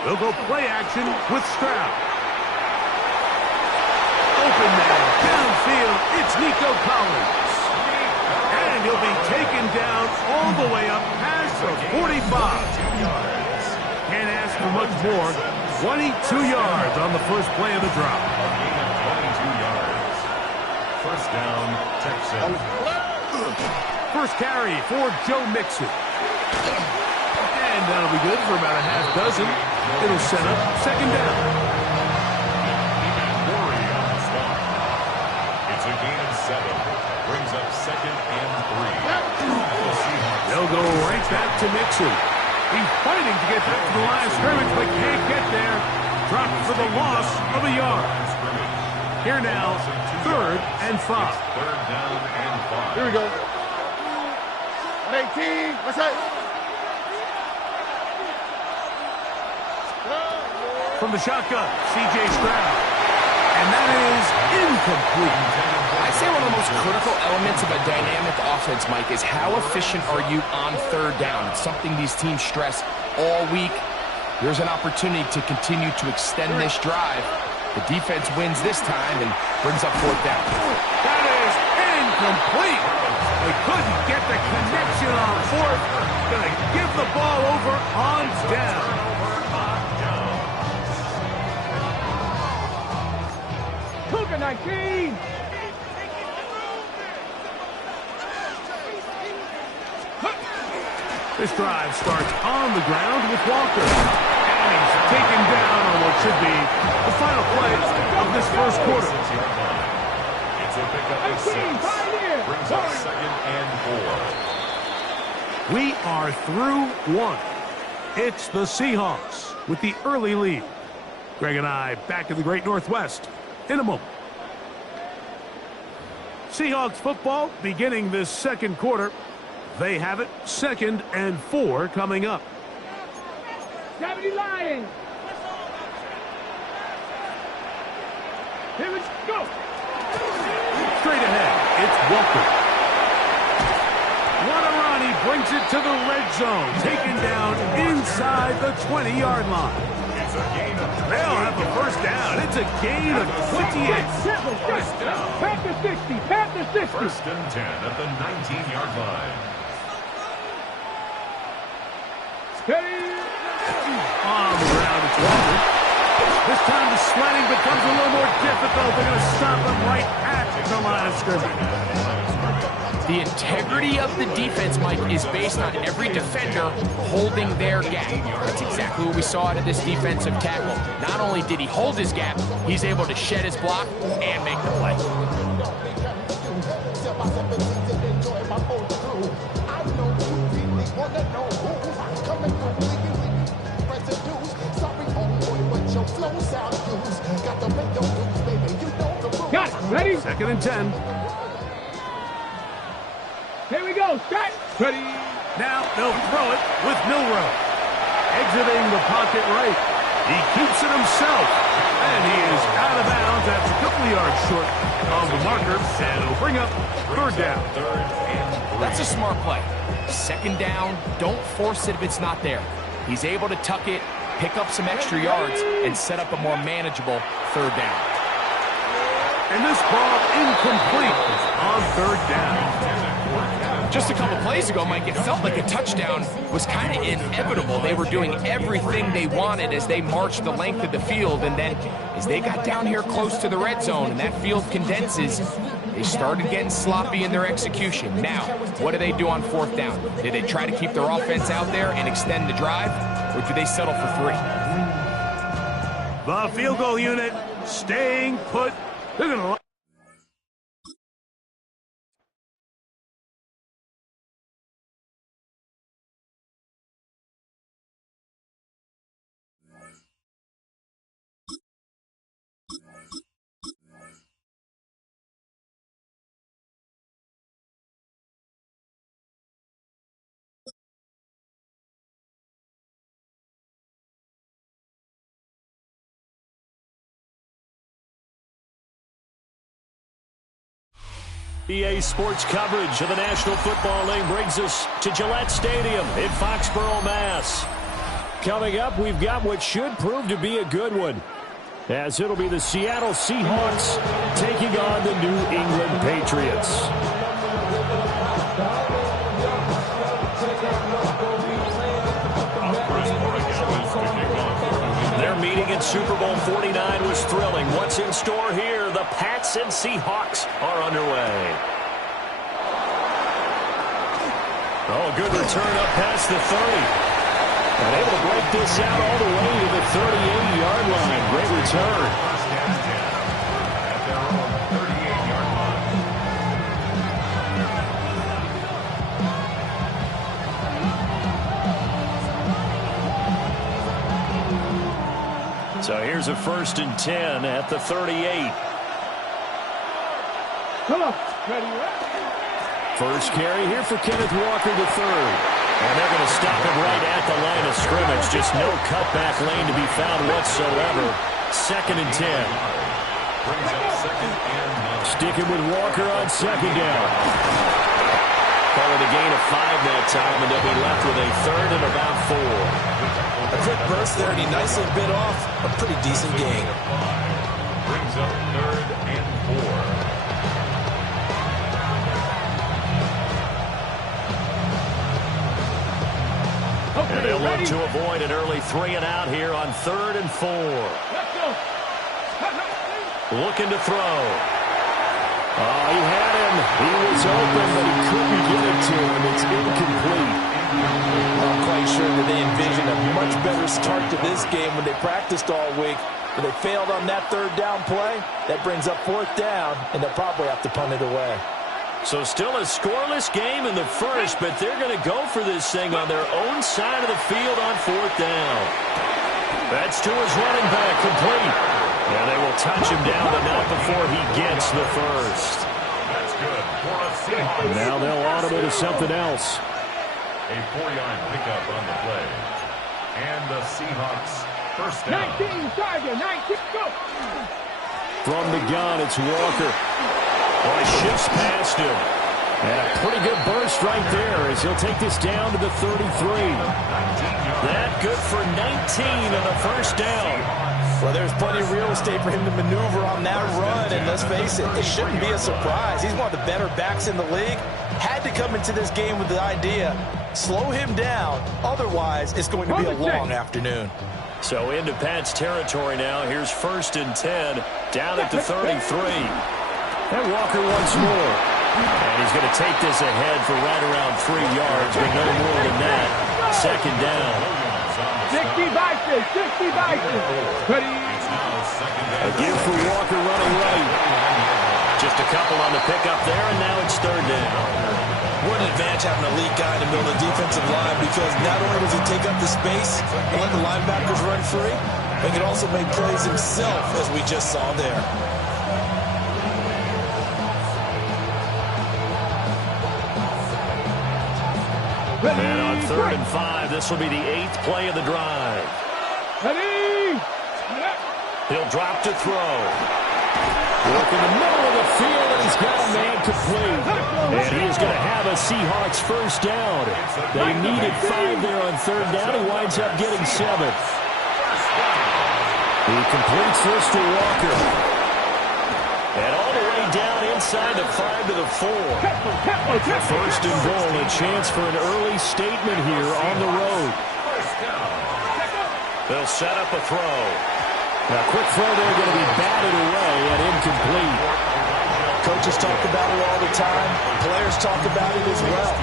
They'll go play action with Stroud. Open man, downfield, it's Nico Collins. And he'll be taken down all the way up past the 45. Can't ask for much more. 22 yards on the first play of the drop. 22 yards. First down, Texans. First carry for Joe Mixon. And that'll be good for about a half dozen. It'll set up second down. It's a gain of 7. Brings up second and 3. They'll go right back to Mixon. He's fighting to get back to the line of scrimmage, but can't get there. Dropped for the loss of a yard. Here now, third and 5. Third down and 5. Here we go. 18. What's that? From the shotgun, C.J. Stroud. And that is incomplete. I'd say one of the most critical elements of a dynamic offense, Mike, is how efficient are you on third down. It's something these teams stress all week. There's an opportunity to continue to extend this drive. The defense wins this time and brings up fourth down. That is incomplete. They couldn't get the connection on fourth. Going to give the ball over on down. Cougar 19. This drive starts on the ground with Walker. And he's taken down on what should be the final play of this first quarter. It's a pickup of 6. Brings up second and 4. We are through 1. It's the Seahawks with the early lead. Greg and I back in the Great Northwest in a moment. Seahawks football beginning this second quarter. They have it 2nd and 4 coming up. 70 Lions. Here we go. Straight ahead, it's Walker. Wanarani brings it to the red zone, taken down inside the 20-yard line. They'll have a first down. It's a gain of 28. Panther 60, Panther 60. 1st and 10 at the 19-yard line. On the ground, it's Walker. This time the sledding becomes a little more difficult. They're going to stop him right at the line of scrimmage. The integrity of the defense, Mike, is based on every defender holding their gap. That's exactly what we saw out of this defensive tackle. Not only did he hold his gap, he's able to shed his block and make the play. Got it. Ready? 2nd and 10. Here we go. Start. Ready. Now they'll throw it with Milrow. Exiting the pocket right. He keeps it himself. And he is out of bounds. That's a couple of yards short of the marker. And it'll bring up 3rd down. That's a smart play. 2nd down, don't force it if it's not there. He's able to tuck it, pick up some extra yards, and set up a more manageable 3rd down. And this ball incomplete on 3rd down. Just a couple plays ago, Mike, it felt like a touchdown was kind of inevitable. They were doing everything they wanted as they marched the length of the field, and then as they got down here close to the red zone and that field condenses, they started getting sloppy in their execution. Now, what do they do on 4th down? Do they try to keep their offense out there and extend the drive, or do they settle for 3? The field goal unit staying put. They're going to... EA Sports coverage of the National Football League brings us to Gillette Stadium in Foxborough, Mass. Coming up, we've got what should prove to be a good one, as it'll be the Seattle Seahawks taking on the New England Patriots. Their meeting in Super Bowl 49 was thrilling. What's in store here? The Pats and Seahawks are underway. Oh, good return up past the 30. And able to break this out all the way to the 38-yard line. Great return. So here's a 1st and 10 at the 38. Come on. Ready. First carry here for Kenneth Walker III. And they're going to stop him right at the line of scrimmage. Just no cutback lane to be found whatsoever. 2nd and 10. Sticking with Walker on 2nd down. Calling a gain of 5 that time, and they'll be left with a 3rd and about 4. A quick burst there, and he nicely bit off a pretty decent gain. Brings up 3rd and 4. And they'll look to avoid an early 3 and out here on 3rd and 4. Let's go. Looking to throw. Oh, he had him. He was open, but he couldn't get it to him. It's incomplete. I'm quite sure that they envisioned a much better start to this game when they practiced all week. But they failed on that 3rd down play. That brings up 4th down, and they'll probably have to punt it away. So still a scoreless game in the first, but they're going to go for this thing on their own side of the field on 4th down. That's to his running back, complete. And they will touch him down, but not before he gets the first. That's good for a Seahawks. Now they'll automate to something else. A 4-yard pickup on the play. And the Seahawks first down. 19, Tiger, 19, go! From the gun, it's Walker. Boy, shifts past him. And a pretty good burst right there as he'll take this down to the 33. That good for 19 on the first down. Well, there's plenty of real estate for him to maneuver on that run, and let's face it, it shouldn't be a surprise. He's one of the better backs in the league. Had to come into this game with the idea, slow him down, otherwise it's going to be a long afternoon. So into Pat's territory now. Here's 1st and 10, down at the 33. And Walker once more. And he's going to take this ahead for right around 3 yards, but no more than that. 2nd down. 60 Vikings, 60 Vikings. A give for Walker running right. Just a couple on the pickup there, and now it's 3rd down. What an advantage having an elite guy in the middle of the defensive line, because not only does he take up the space and let the linebackers run free, but he can also make plays himself, as we just saw there. And on 3rd and 5, this will be the 8th play of the drive. Ready? He'll drop to throw. Work in the middle of the field, and he's got a man complete. And he is going to have a Seahawks first down. They needed 5 there on 3rd down. He winds up getting 7. He completes this to Walker. And all the way down inside the 5 to the 4. 1st and goal, a chance for an early statement here on the road. They'll set up a throw. Now, quick throw there, going to be batted away and incomplete. Coaches talk about it all the time. Players talk about it as well.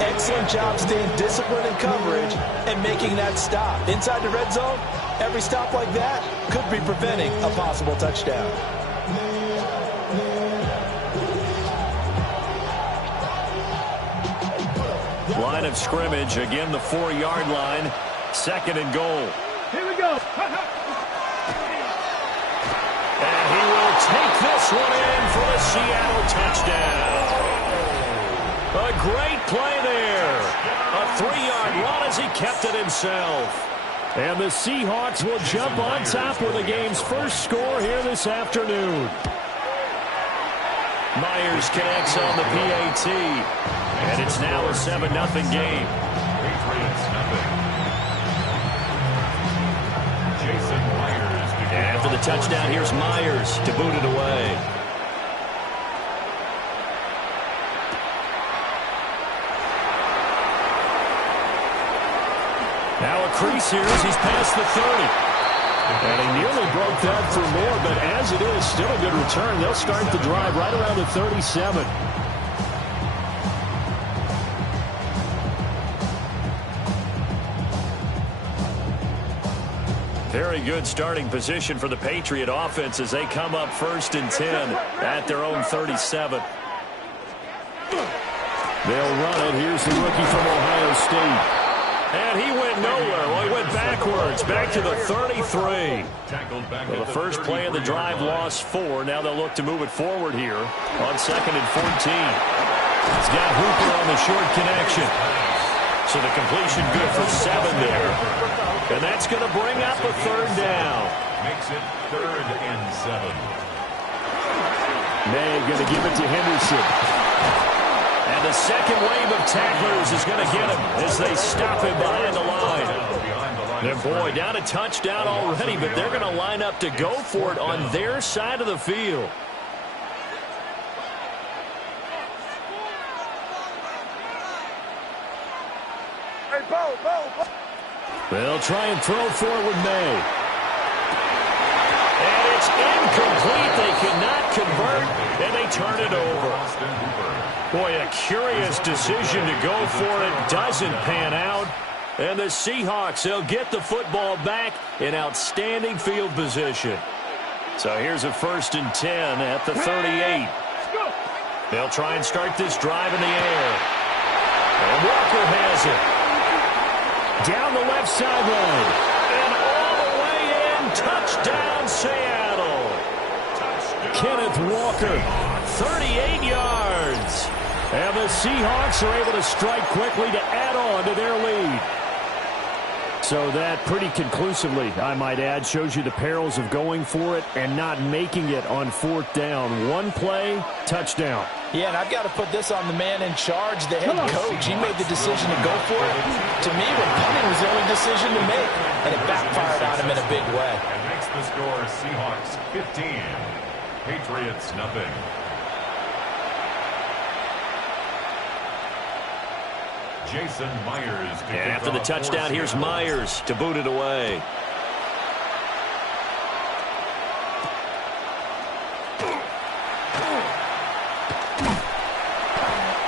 Excellent job staying disciplined in coverage and making that stop. Inside the red zone, every stop like that could be preventing a possible touchdown. Line of scrimmage, again the 4-yard line. 2nd and goal. Here we go. And he will take this one in for a Seattle touchdown. A great play there. A 3-yard run as he kept it himself. And the Seahawks will jump on top with the game's first score here this afternoon. Myers connects on the PAT. And it's now a 7-0 game. And after the touchdown, here's Myers to boot it away. Now a crease here as he's past the 30. And he nearly broke that for more, but as it is, still a good return. They'll start the drive right around the 37. Very good starting position for the Patriot offense as they come up 1st and 10 at their own 37. They'll run it. Here's the rookie from Ohio State. And he went nowhere. Well, he went backwards, back to the 33. Well, the first play of the drive lost 4. Now they'll look to move it forward here on 2nd and 14. He's got Hooper on the short connection. So the completion good for 7 there. And that's going to bring up a 3rd down. Makes it 3rd and 7. May going to give it to Henderson. And the second wave of tacklers is going to get him as they stop him behind the line. And boy, down a touchdown already, but they're going to line up to go for it on their side of the field. They'll try and throw for it with May. And it's incomplete. They cannot convert, and they turn it over. Boy, a curious decision to go for it. Doesn't pan out. And the Seahawks, they'll get the football back in outstanding field position. So here's a 1st and 10 at the 38. They'll try and start this drive in the air. And Walker has it. Down the left sideline. And all the way in. Touchdown, Seattle. Kenneth Walker, 38 yards. And the Seahawks are able to strike quickly to add on to their lead. So that pretty conclusively, I might add, shows you the perils of going for it and not making it on 4th down. One play, touchdown. Yeah, and I've got to put this on the man in charge, the head coach. He made the decision to go for it. To me, when punting was the only decision to make, and it backfired on him in a big way. And makes the score Seahawks 15, Patriots nothing. Jason Myers. And after the touchdown, here's Myers to boot it away.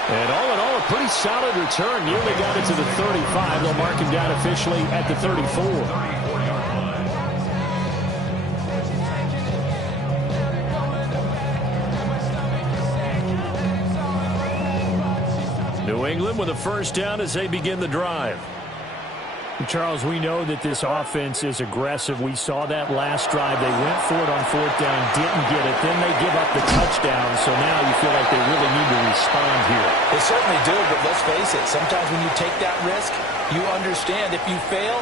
And all in all, a pretty solid return. Nearly got it to the 35. They'll mark him down officially at the 34. New England with a first down as they begin the drive. Charles, we know that this offense is aggressive. We saw that last drive. They went for it on 4th down, didn't get it. Then they give up the touchdown. So now you feel like they really need to respond here. They certainly do, but let's face it. Sometimes when you take that risk, you understand if you fail,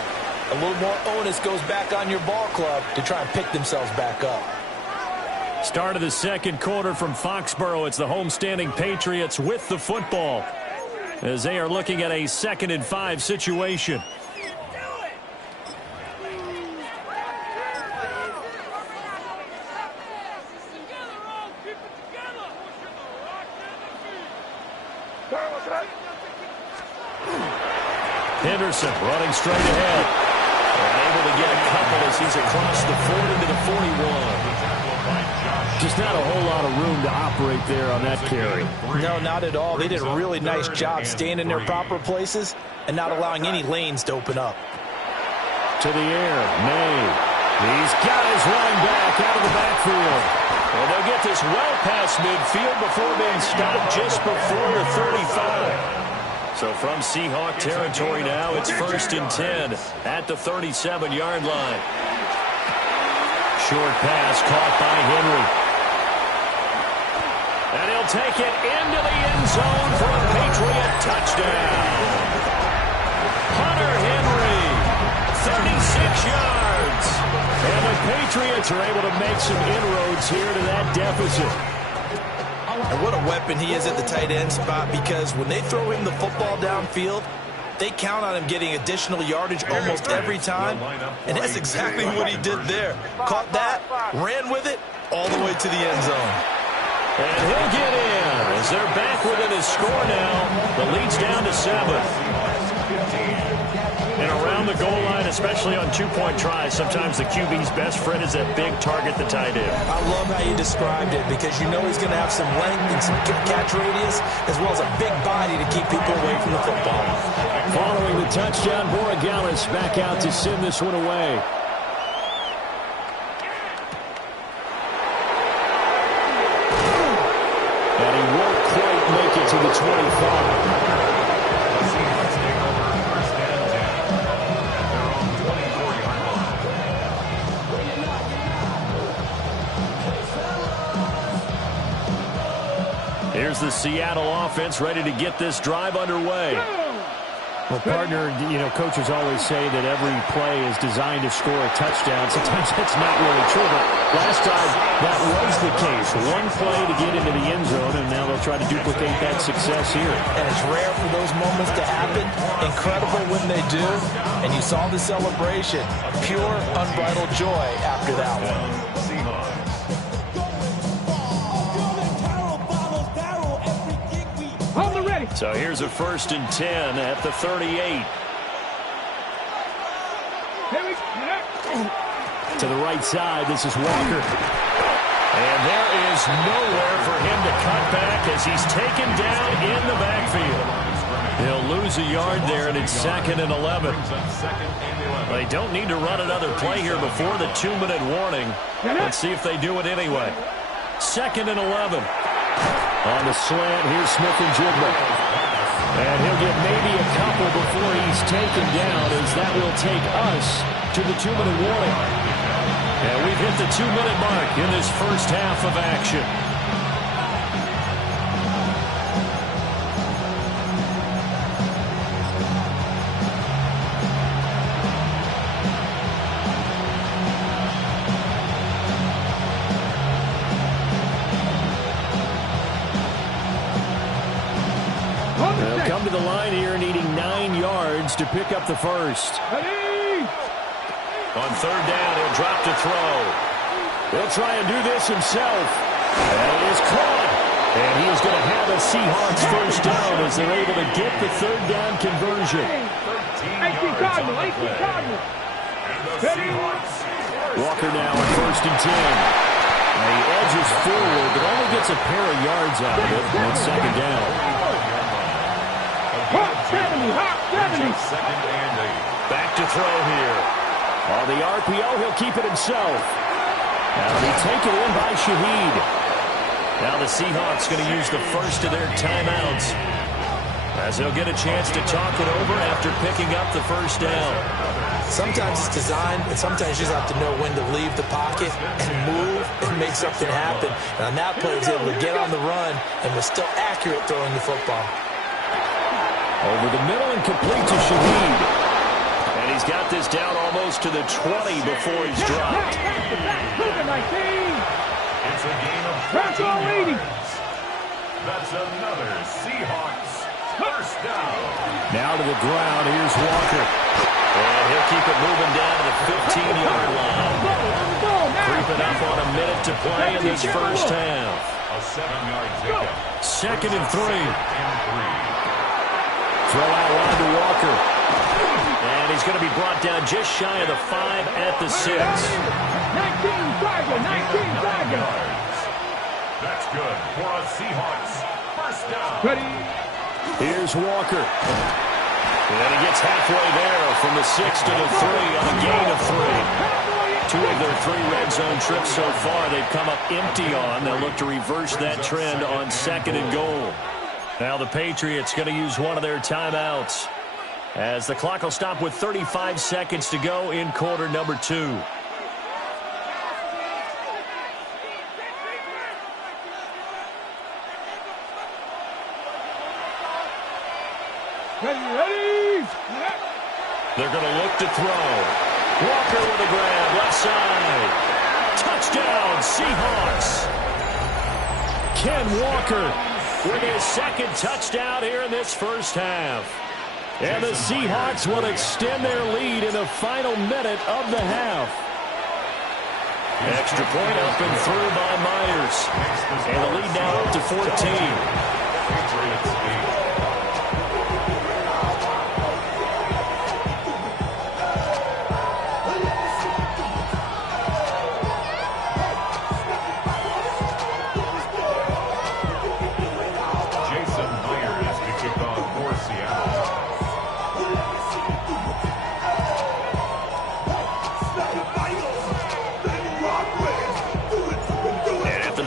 a little more onus goes back on your ball club to try and pick themselves back up. Start of the second quarter from Foxborough. It's the homestanding Patriots with the football, as they are looking at a 2nd and 5 situation. Henderson running straight ahead. And able to get a couple as he's across the 40 to the 41. Just not a whole lot of room to operate there on that carry. No, not at all. They did a really nice job staying in their proper places and not allowing any lanes to open up. To the air, May. These guys running back out of the backfield. And they'll get this well past midfield before being stopped just before the 35. So from Seahawk territory now, it's 1st and 10 at the 37-yard line. Short pass caught by Henry. And he'll take it into the end zone for a Patriot touchdown. Hunter Henry, 36 yards. And the Patriots are able to make some inroads here to that deficit. And what a weapon he is at the tight end spot, because when they throw him the football downfield, they count on him getting additional yardage almost every time. And that's exactly what he did there. Caught that, ran with it, all the way to the end zone. And he'll get in as they're back within his score now. The lead's down to 7. And around the goal line, especially on two-point tries, sometimes the QB's best friend is that big target, the tight end. I love how you described it, because you know he's going to have some length and some catch radius, as well as a big body to keep people away from the football. Following the touchdown, Borregales back out to send this one away. And he won't quite make it to the 25. Here's the Seattle offense ready to get this drive underway. Well, partner, you know, coaches always say that every play is designed to score a touchdown. Sometimes that's not really true, but last time that was the case. One play to get into the end zone, and now they'll try to duplicate that success here. And it's rare for those moments to happen. Incredible when they do. And you saw the celebration. Pure, unbridled joy after that one. So here's a 1st and 10 at the 38. To the right side, this is Walker. And there is nowhere for him to cut back as he's taken down in the backfield. He'll lose a yard there, and it's 2nd and 11. They don't need to run another play here before the 2-minute warning. Let's see if they do it anyway. 2nd and 11. On the slant, here's Smith-Njigba. And he'll get maybe a couple before he's taken down, as that will take us to the 2-minute warning. And we've hit the 2-minute mark in this first half of action. They'll come to the line here needing 9 yards to pick up the first. On third down, he'll drop to throw. He'll try and do this himself. And it is caught. And he is going to have a Seahawks first down as they're able to get the third down conversion. 18 Cardinal, 18 Cardinal. Walker now on first and 10. And he edges forward, but only gets a pair of yards out of it on second down. Hot 70, hot 70. Back to throw here. On the RPO, he'll keep it himself. Now they take it in by Shaheed. Now the Seahawks going to use the first of their timeouts, as they'll get a chance to talk it over after picking up the first down. Sometimes it's designed, and sometimes you just have to know when to leave the pocket and move and make something happen. And on that play, he was able to get on the run and was still accurate throwing the football. Over the middle and complete to Shaheed. And he's got this down almost to the 20 before he's dropped. It's a gain of 14 yards. That's another Seahawks first down. Now to the ground. Here's Walker. And he'll keep it moving down to the 15-yard line. Creeping up on a minute to play in this first half. A 7-yard pickup. Second and 3. And 3. Throw out wide to Walker. And he's going to be brought down just shy of the 5 at the 6. 19 Tiger, 19 Tiger. That's good for a Seahawks first down. Ready. Here's Walker. And he gets halfway there from the 6 to the 3 on a gain of 3. 2 of their 3 red zone trips so far they've come up empty on. They'll look to reverse that trend on second and goal. Now the Patriots going to use one of their timeouts, as the clock will stop with 35 seconds to go in quarter number 2. Ready. They're going to look to throw. Walker with a grab, left side. Touchdown, Seahawks. Ken Walker with his second touchdown here in this first half. And the Seahawks will extend their lead in the final minute of the half. Extra point up and through by Myers. And the lead now up to 14.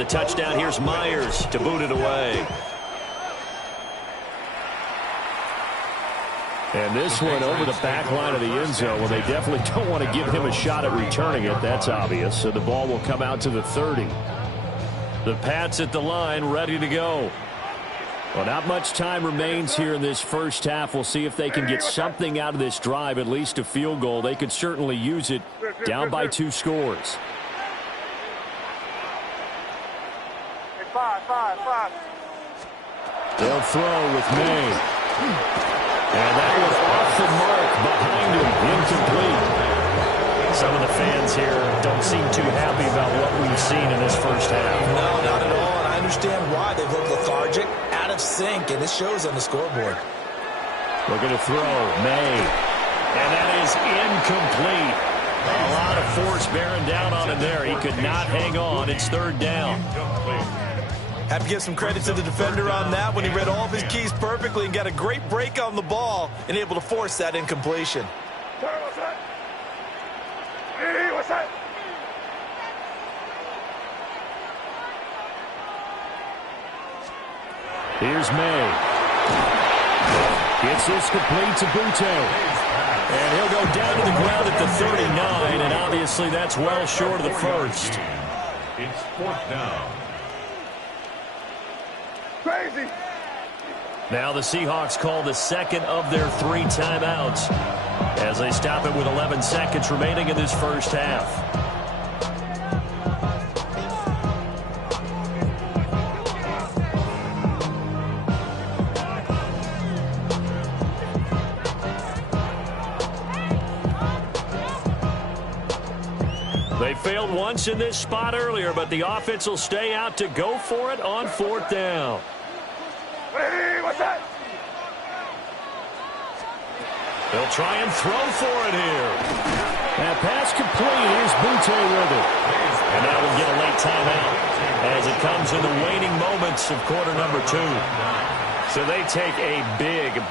Touchdown, here's Myers to boot it away. And this one over the back line of the end zone. Well, they definitely don't want to give him a shot at returning it. That's obvious. So the ball will come out to the 30. The Pats at the line, ready to go. Well, not much time remains here in this first half. We'll see if they can get something out of this drive, at least a field goal. They could certainly use it, down by 2 scores. 5. They'll throw with May. And that was off the mark behind him, incomplete. Some of the fans here don't seem too happy about what we've seen in this first half. No, not at all, and I understand why. They've looked lethargic, out of sync, and this shows on the scoreboard. Looking to throw, May. And that is incomplete. A lot of force bearing down on him there. He could not hang on. It's third down. Have to give some credit to the defender on that when he read all of his keys perfectly and got a great break on the ball and able to force that incompletion. Here's May. Gets this complete to Butte. And he'll go down to the ground at the 39, and obviously that's well short of the first. It's 4th down. Crazy. Now the Seahawks call the second of their 3 timeouts as they stop it with 11 seconds remaining in this first half. They failed once in this spot earlier, but the offense will stay out to go for it on 4th down. Hey, what's that? They'll try and throw for it here. That pass complete. Here's Butte with it. And now we'll get a late timeout as it comes in the waning moments of quarter number 2. So they take a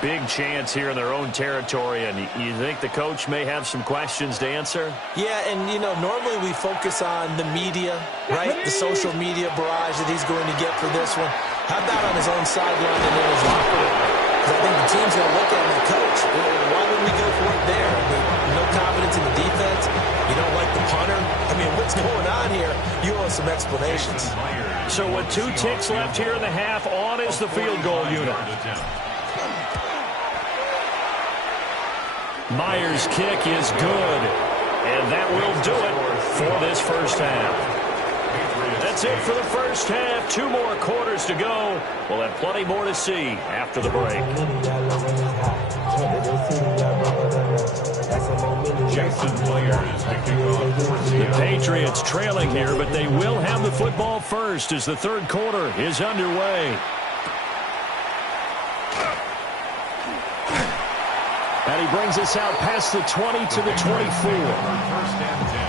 big chance here in their own territory, and you think the coach may have some questions to answer? Yeah, and, you know, normally we focus on the media, right? The social media barrage that he's going to get for this one. How about on his own sideline and in his locker room? Because I think the team's going to look at him and coach. Why would we go for it there? I mean, no confidence in the defense. You don't like the punter. I mean, what's going on here? You owe us some explanations. So with 2 ticks left here in the half, on is the field goal unit. Myers' kick is good, and that will do it for this first half. That's it for the first half. 2 more quarters to go. We'll have plenty more to see after the break. The Patriots trailing here, but they will have the football first as the 3rd quarter is underway. And he brings us out past the 20 to the 24. First and 10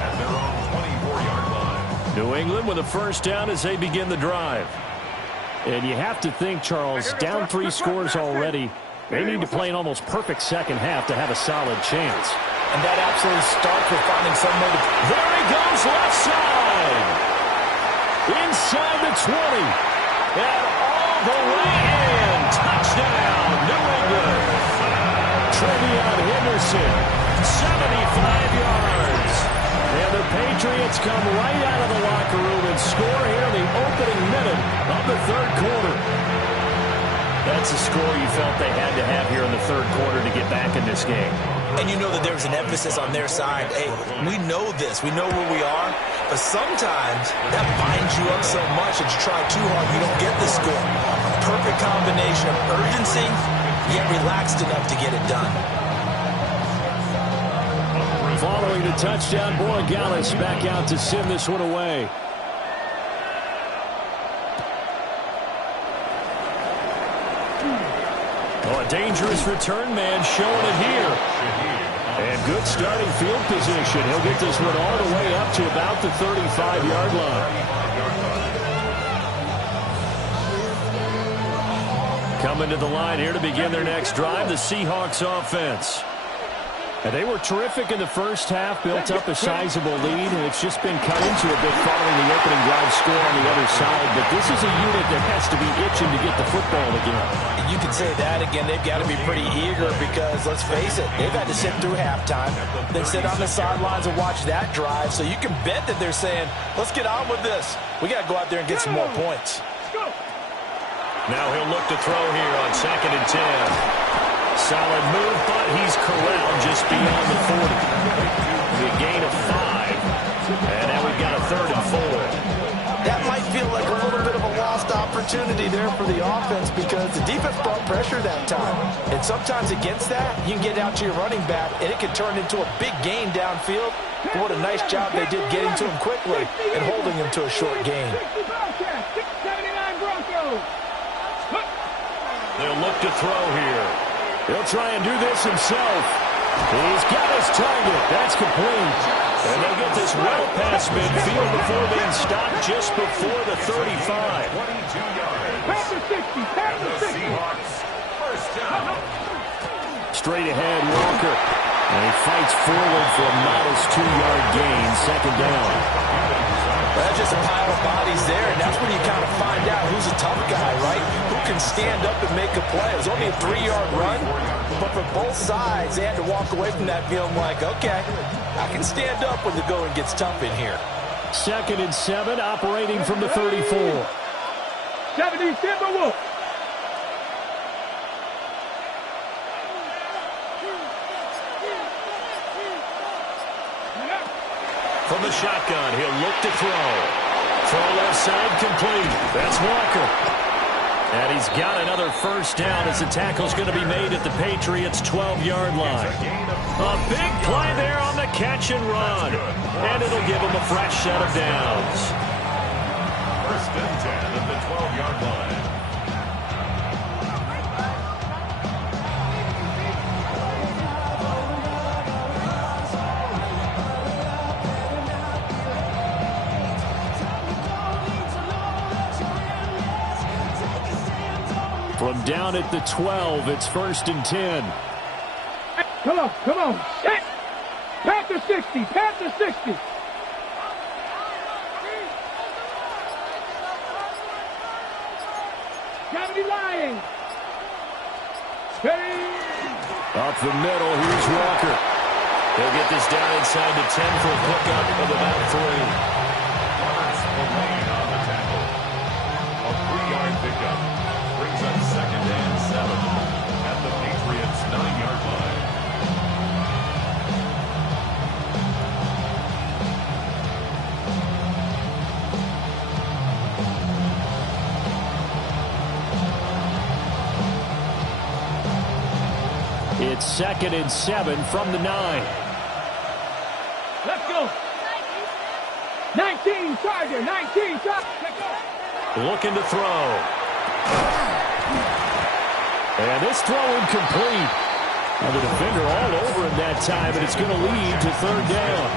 at their own 24-yard line. New England with a first down as they begin the drive. And you have to think, Charles, down 3 scores already. They need to play an almost perfect second half to have a solid chance. And that absolutely starts with finding some way to... There he goes, left side. Inside the 20. And all the way in. Touchdown, New England. Trevion Henderson, 75 yards. And the Patriots come right out of the locker room and score here in the opening minute of the 3rd quarter. That's a score you felt they had to have here in the 3rd quarter to get back in this game. And you know that there's an emphasis on their side. Hey, we know this. We know where we are. But sometimes that binds you up so much that you try too hard, you don't get the score. A perfect combination of urgency, yet relaxed enough to get it done. Following the touchdown, Borregales back out to send this one away. Oh, a dangerous return man showing it here. And good starting field position. He'll get this one all the way up to about the 35-yard line. Coming to the line here to begin their next drive, the Seahawks offense. And they were terrific in the first half, built up a sizable lead, and it's just been cut into a bit following the opening drive score on the other side. But this is a unit that has to be itching to get the football again. You can say that again. They've got to be pretty eager because, let's face it, they've had to sit through halftime, then sit on the sidelines and watch that drive. So you can bet that they're saying, let's get on with this. We got to go out there and get some more points. Now he'll look to throw here on 2nd and 10. Solid move, but he's corralled just beyond the 40. The gain of 5. And now we've got a 3rd and 4. That might feel like a little bit of a lost opportunity there for the offense because the defense brought pressure that time. And sometimes against that, you can get out to your running back, and it can turn into a big gain downfield. But what a nice job they did getting to him quickly and holding him to a short gain. They'll look to throw here. He'll try and do this himself. He's got his target. That's complete. And they'll get this well past midfield before being stopped just before the 35. 22 yards. And the Seahawks first down. Straight ahead, Walker. And he fights forward for a modest 2-yard gain, 2nd down. That's just a pile of bodies there, and that's when you kind of find out who's a tough guy, right? Who can stand up and make a play. It was only a 3-yard run, but for both sides, they had to walk away from that feeling like, okay, I can stand up when the going gets tough in here. 2nd and 7, operating from the 34. 70 Timberwolves. From the shotgun, he'll look to throw. Throw left side complete. That's Walker. And he's got another first down as the tackle's going to be made at the Patriots' 12-yard line. A big play there on the catch and run. And it'll give him a fresh set of downs. 1st and 10 at the 12-yard line. From down at the 12, it's 1st and 10. Come on, come on. Set. Panther 60, Panther 60. Gotta be lying. Steady. Up the middle, here's Walker. He'll get this down inside the 10 for a pickup of about 3. Roberts remain on the tackle. A 3-yard pickup. Brings up 2nd and 7 at the Patriots' 9-yard line. It's 2nd and 7 from the 9. Let's go. 19 Charger, 19 Charger. Let's go. Looking to throw. And this throw incomplete. And the defender all over him that time, and it's going to lead to 3rd down.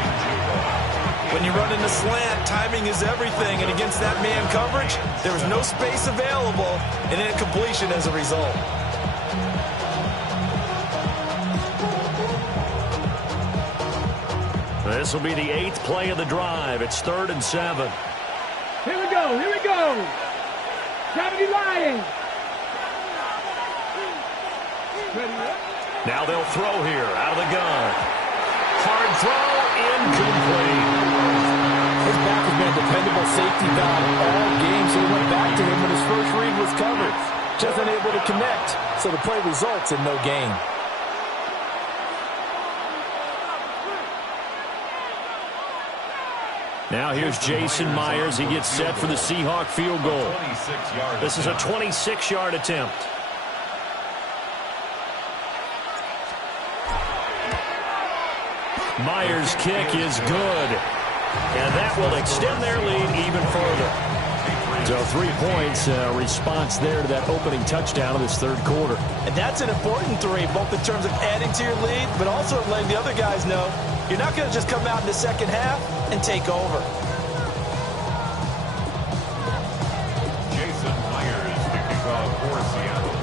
When you run in the slant, timing is everything, and against that man coverage, there was no space available, and an incompletion as a result. This will be the 8th play of the drive. It's 3rd and 7. Here we go, here we go. Gotta be lying. Now they'll throw here out of the gun. Hard throw, incomplete. His back has been a dependable safety valve all game, so he went back to him when his first read was covered. Just unable to connect, so the play results in no gain. Now here's Jason Myers. He gets set for the Seahawk field goal. This is a 26-yard attempt. Myers' kick is good. And that will extend their lead even further. So 3 points, response there to that opening touchdown of this 3rd quarter. And that's an important 3, both in terms of adding to your lead, but also letting the other guys know you're not going to just come out in the second half and take over. Jason Myers, the kickoff for Seattle.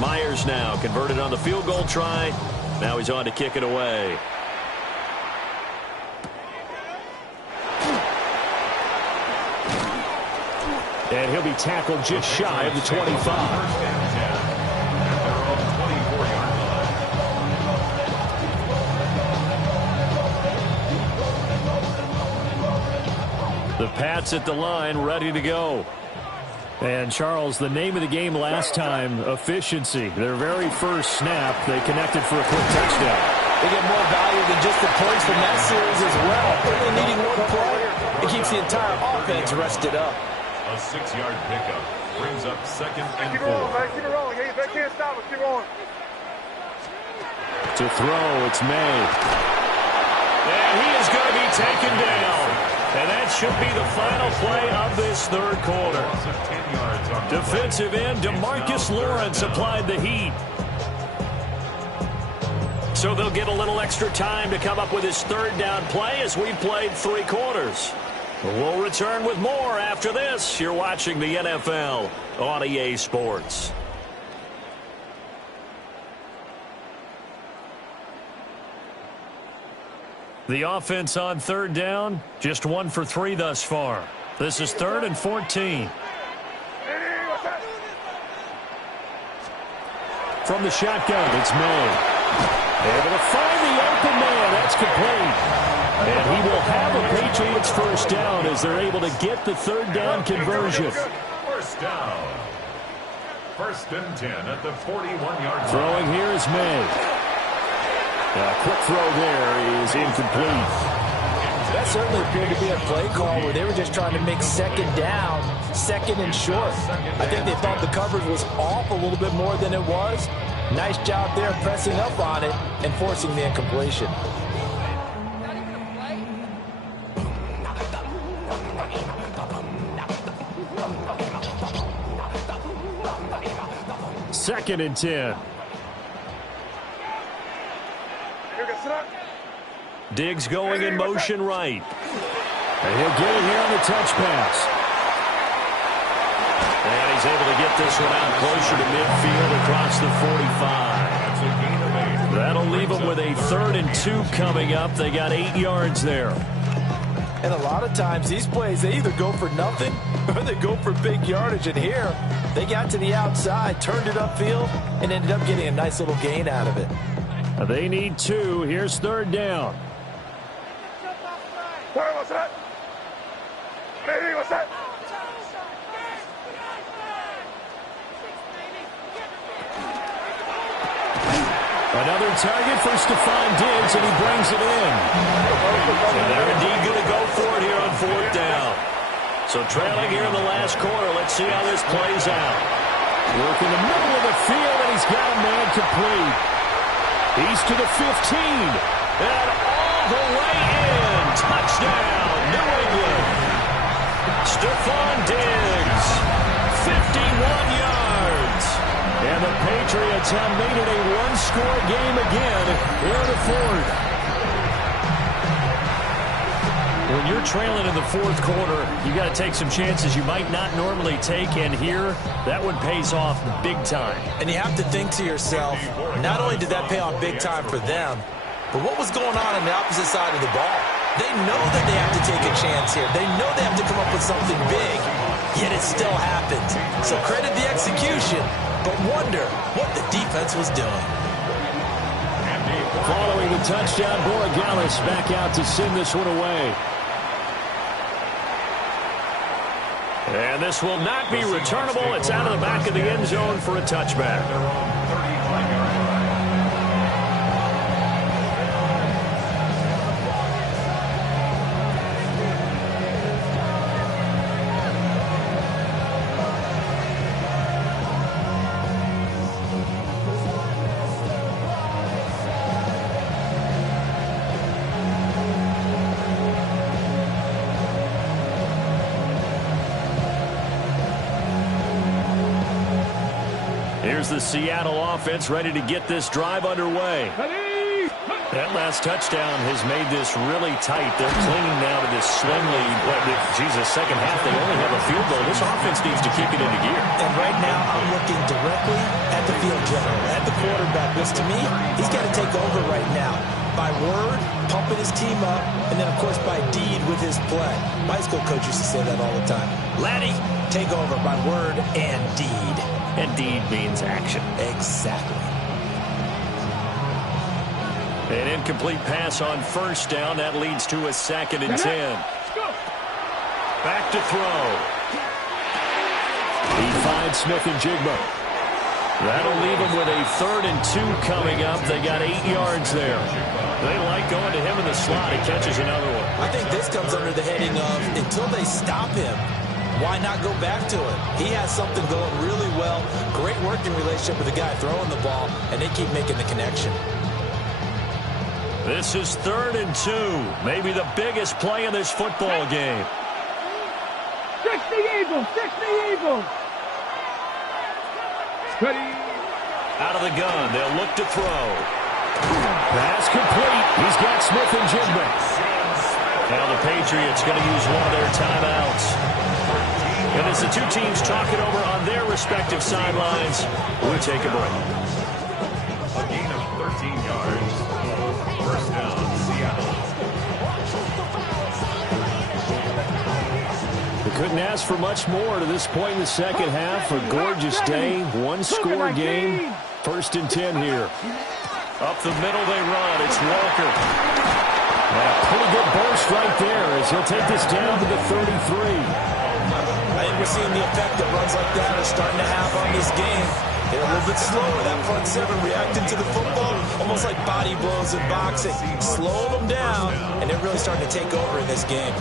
Myers now converted on the field goal try. Now he's on to kick it away. And he'll be tackled just shy of the 25. The Pats at the line, ready to go. And, Charles, the name of the game last time, efficiency. Their very first snap, they connected for a quick touchdown. They get more value than just the points from that series as well. Only needing one play, it keeps the entire offense rested up. A 6-yard pickup brings up 2nd and 4. Keep it rolling, man. Keep it rolling. They can't stop us. Keep on. To throw, it's May. And he is going to be taken down. And that should be the final play of this 3rd quarter. Defensive end DeMarcus Lawrence applied the heat. So they'll get a little extra time to come up with his 3rd down play as we've played 3 quarters. We'll return with more after this. You're watching the NFL on EA Sports. The offense on third down, just 1 for 3 thus far. This is 3rd and 14. From the shotgun, it's May. Able to find the open man. That's complete. And he will have a Patriots first down as they're able to get the third down conversion. First down. 1st and 10 at the 41-yard line. Throwing here is May. A quick throw there is incomplete. That certainly appeared to be a play call where they were just trying to make second down, 2nd and short. I think they thought the coverage was off a little bit more than it was. Nice job there pressing up on it and forcing the incompletion. Second and 10. Diggs going in motion right. And he'll get it here on the touch pass. And he's able to get this one out closer to midfield across the 45. That'll leave him with a 3rd and 2 coming up. They got 8 yards there. And a lot of times these plays, they either go for nothing or they go for big yardage. And here, they got to the outside, turned it upfield, and ended up getting a nice little gain out of it. They need 2. Here's 3rd down. Another target for Stephon Diggs, and he brings it in. And they're indeed going to go for it here on 4th down. So trailing here in the last quarter, let's see how this plays out. Work in the middle of the field, and he's got a man complete. He's to the 15, and all the way in. Touchdown, New England. Stephon Diggs, 51 yards. And the Patriots have made it a one-score game again here in the 4th. When you're trailing in the 4th quarter, you got to take some chances you might not normally take, and here, that one pays off big time. And you have to think to yourself, not only did that pay off big time for them, but what was going on the opposite side of the ball? They know that they have to take a chance here. They know they have to come up with something big, yet it still happened. So credit the execution, but wonder what the defense was doing. Following the touchdown, Borregales back out to send this one away. And this will not be returnable. It's out of the back of the end zone for a touchback. Here's the Seattle offense ready to get this drive underway. That last touchdown has made this really tight. They're clinging now to this slim lead. Jesus, second half, they only have a field goal. This offense needs to kick it into gear. And right now, I'm looking directly at the field general, at the quarterback, which to me, he's got to take over right now. By word, pumping his team up, and then, of course, by deed with his play. My school coach used to say that all the time. Laddie, take over by word and deed. And deed means action. Exactly. An incomplete pass on first down. That leads to a 2nd and 10. Back to throw. He finds Smith and Jigba. That'll leave him with a 3rd and 2 coming up. They got 8 yards there. They like going to him in the slot. He catches another one. I think this comes under the heading of until they stop him, why not go back to it? He has something going really well. Great working relationship with the guy throwing the ball, and they keep making the connection. This is 3rd and 2. Maybe the biggest play in this football game. 60 Eagles! 60 Eagles! Ready. Out of the gun. They'll look to throw. Pass complete. He's got Smith and Jigba. Now the Patriots going to use one of their timeouts. And as the two teams talk it over on their respective sidelines, we'll take a break. A gain of 13 yards. First down, Seattle. Couldn't ask for much more to this point in the second half. A gorgeous day, one-score game. 1st and 10 here. Up the middle they run. It's Walker. And a pretty good burst right there as he'll take this down to the 33. I think we're seeing the effect that runs like that are starting to have on this game. They're a little bit slower, that front seven, reacting to the football, almost like body blows in boxing. Slow them down, and they're really starting to take over in this game.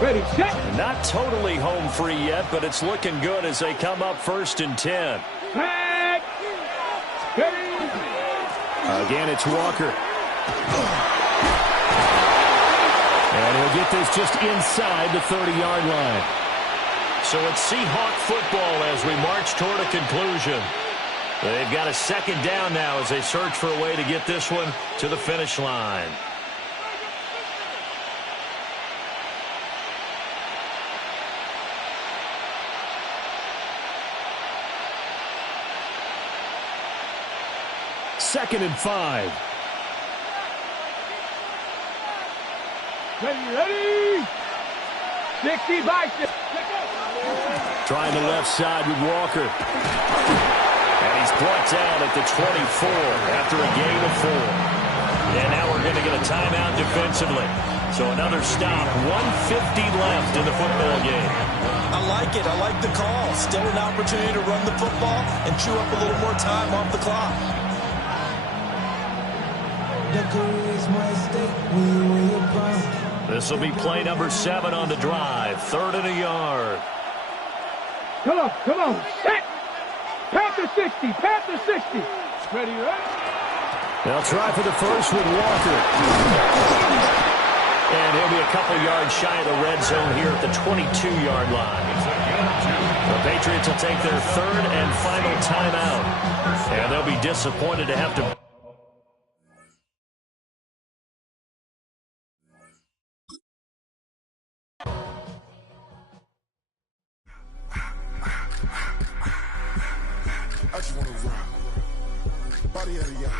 Ready, set. Not totally home free yet, but it's looking good as they come up 1st and 10. Back. Ready. Again, it's Walker. And he'll get this just inside the 30-yard line. So it's Seahawk football as we march toward a conclusion. They've got a 2nd down now as they search for a way to get this one to the finish line. Second and 5. Ready. 60 by 6. Trying the left side with Walker. And he's brought down at the 24 after a gain of 4. And now we're going to get a timeout defensively. So another stop. 1:50 left in the football game. I like it. I like the call. Still an opportunity to run the football and chew up a little more time off the clock. This will be play number 7 on the drive. 3rd and a yard. Come on. Set. Panther 60. Panther 60. Ready. They'll try for the first with Walker. And he'll be a couple yards shy of the red zone here at the 22-yard line. The Patriots will take their 3rd and final timeout. And they'll be disappointed to have to... I just want to rock. Body out of y'all.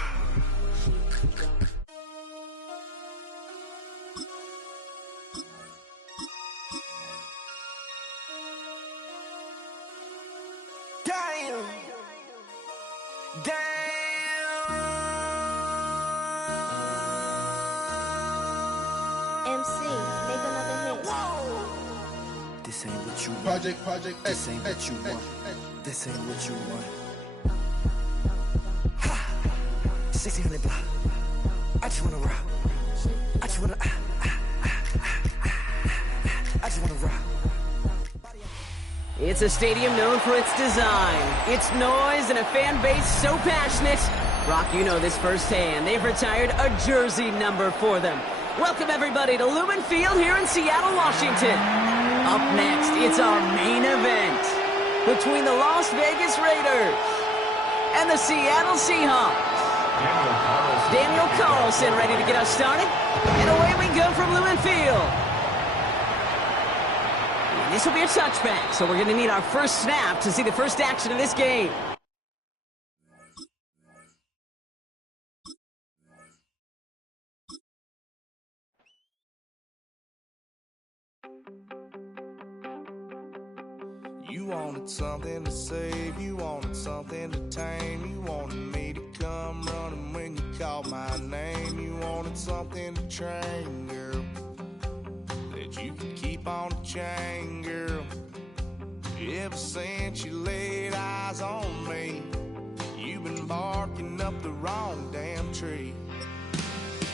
Damn. MC, make another hit. This ain't what you want. Project This ain't what you want. This ain't what you want. Ha! 1600 block. I just wanna rock. I just wanna. I just wanna rock. It's a stadium known for its design, its noise, and a fan base so passionate. Brock, you know this firsthand. They've retired a jersey number for them. Welcome, everybody, to Lumen Field here in Seattle, Washington. Up next, it's our main event between the Las Vegas Raiders and the Seattle Seahawks. Daniel Carlson ready to get us started. And away we go from Lumen Field. And this will be a touchback, so we're going to need our first snap to see the first action of this game. You wanted something to save, you wanted something to tame, you wanted me to come running when you called my name, you wanted something to train, girl, that you could keep on the chain, girl. Ever since you laid eyes on me, you've been barking up the wrong damn tree.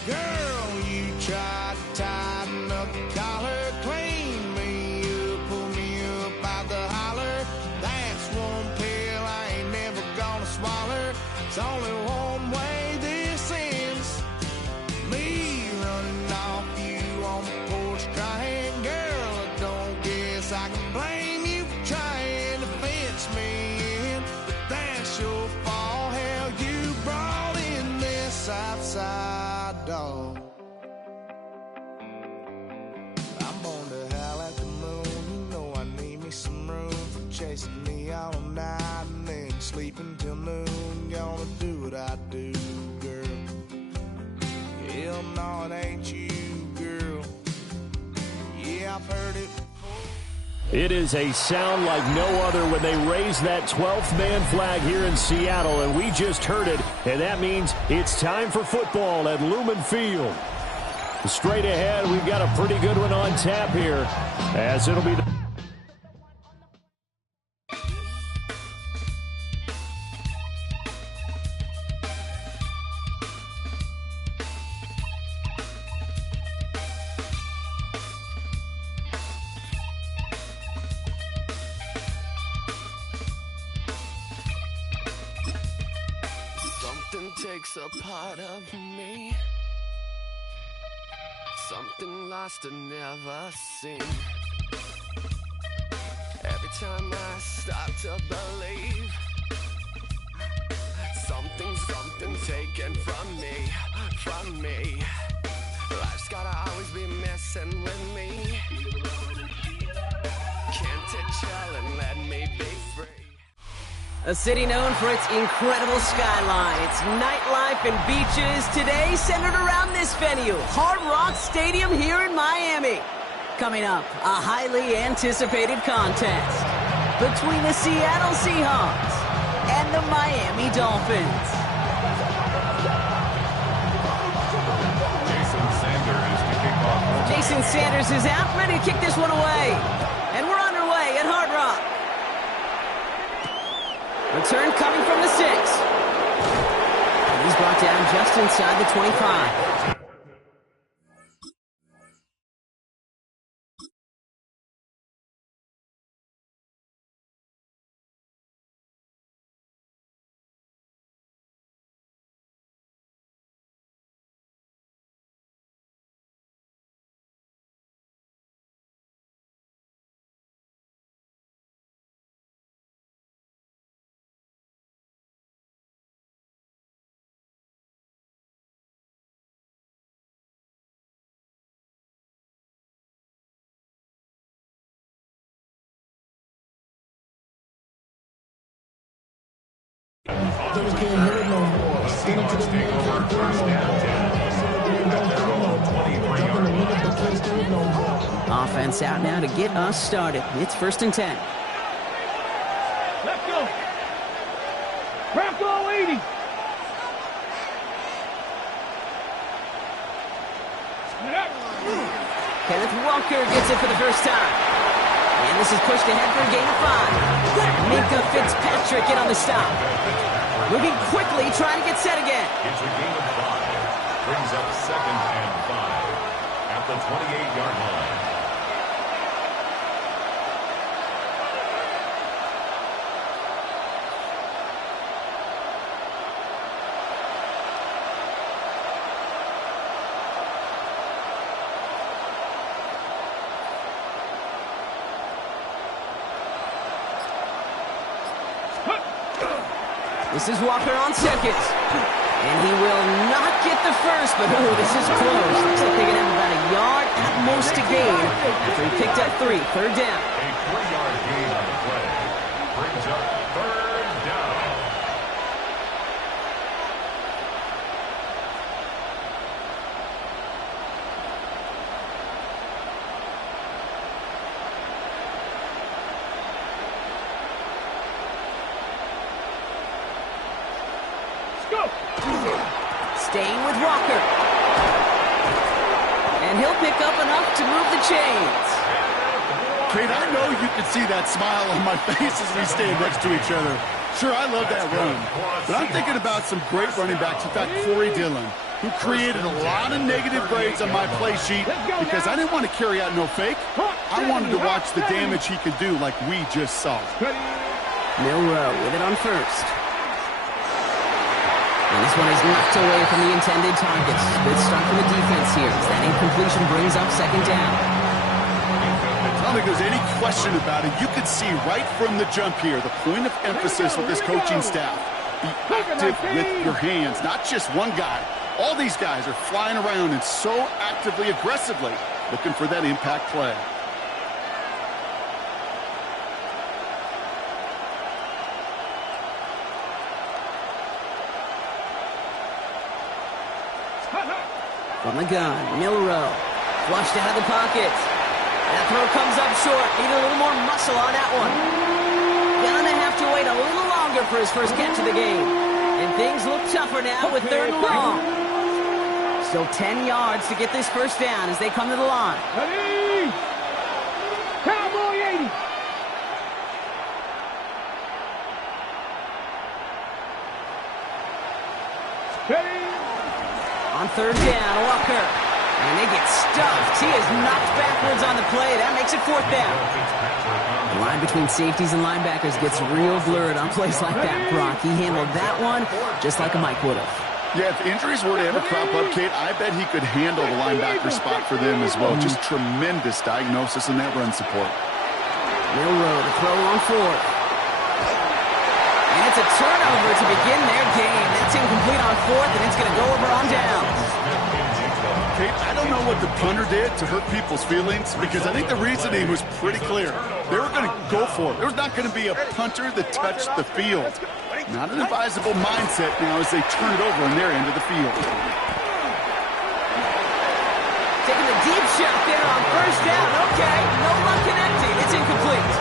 Girl, you tried to tighten up the collar, clean me up, pull me up out the holler. That's one pill I ain't never gonna swallow. It's only one way this ends. Me running off you on the porch crying. Girl, I don't guess I can blame you for trying to fence me in. But that's your fault, hell, you brought in this outside dog. I'm born to howl at the moon. You know I need me some room for chasing me all night and then sleeping till noon. Gonna do what I do, girl. Hell no, it ain't you, girl. It is a sound like no other when they raise that 12th man flag here in Seattle, and we just heard it, and that means it's time for football at Lumen Field. Straight ahead, we've got a pretty good one on tap here, as it'll be the takes a part of me, something lost and never seen. Every time I start to believe, something taken from me. Life's gotta always be messing with me. Can't it chill and let me be free? A city known for its incredible skyline, its nightlife and beaches, today centered around this venue, Hard Rock Stadium here in Miami. Coming up, a highly anticipated contest between the Seattle Seahawks and the Miami Dolphins. Jason Sanders is out, ready to kick this one away. And we're underway at Hard Rock. Return coming from the 6. And he's brought down just inside the 25. Offense out now to get us started. It's 1st and 10. Let's go. Bronco 80. Kenneth Walker gets it for the first time. And this is pushed ahead for a gain of 5. Minka Fitzpatrick in on the stop. Moving quickly, trying to get set again. It's a gain of 5. Brings up 2nd and 5 at the 28-yard line. This is Walker on 2nd. And he will not get the first, but this is close. Looks like they're going to have about a yard at most to gain after he picked up 3. 3rd down. A 3-yard gain on the play. Brings up 3rd down. Staying with Walker. And he'll pick up enough to move the chains. Kate, I know you can see that smile on my face as we stand next to each other. Sure, I love that run. But I'm thinking about some great running backs. In fact, Corey Dillon, who created a lot of negative grades on my play sheet because I didn't want to carry out no fake. I wanted to watch the damage he could do like we just saw. Milrow with it on 1st. And this one is knocked away from the intended targets. Good start from the defense here as that incompletion brings up 2nd down. I don't think there's any question about it. You could see right from the jump here, the point of emphasis with this coaching staff. Be active with your hands, not just one guy. All these guys are flying around and so actively, aggressively looking for that impact play. From the gun, Milrow. Flushed out of the pocket. That throw comes up short. Need a little more muscle on that one. Gonna have to wait a little longer for his first catch of the game. And things look tougher now with 3rd and long. Still 10 yards to get this first down as they come to the line. Ready? Cowboy 80. Ready? On 3rd down, Walker. And they get stuffed. He is knocked backwards on the play. That makes it 4th down. The line between safeties and linebackers gets real blurred on plays like that, Brock. He handled that one just like a Mike would have. Yeah, if injuries were to ever crop up, Kate, I bet he could handle the linebacker spot for them as well. Just tremendous diagnosis in that run support. Railroad, a throw on 4th. And it's a turnover to begin their game. That's incomplete on 4th, and it's going to go over on downs. Kate, I don't know what the punter did to hurt people's feelings because I think the reasoning was pretty clear. They were going to go for it. There was not going to be a punter that touched the field. Not an advisable mindset now as they turn it over on their end of the field. Taking the deep shot there on 1st down. Okay, no luck connecting. It's incomplete.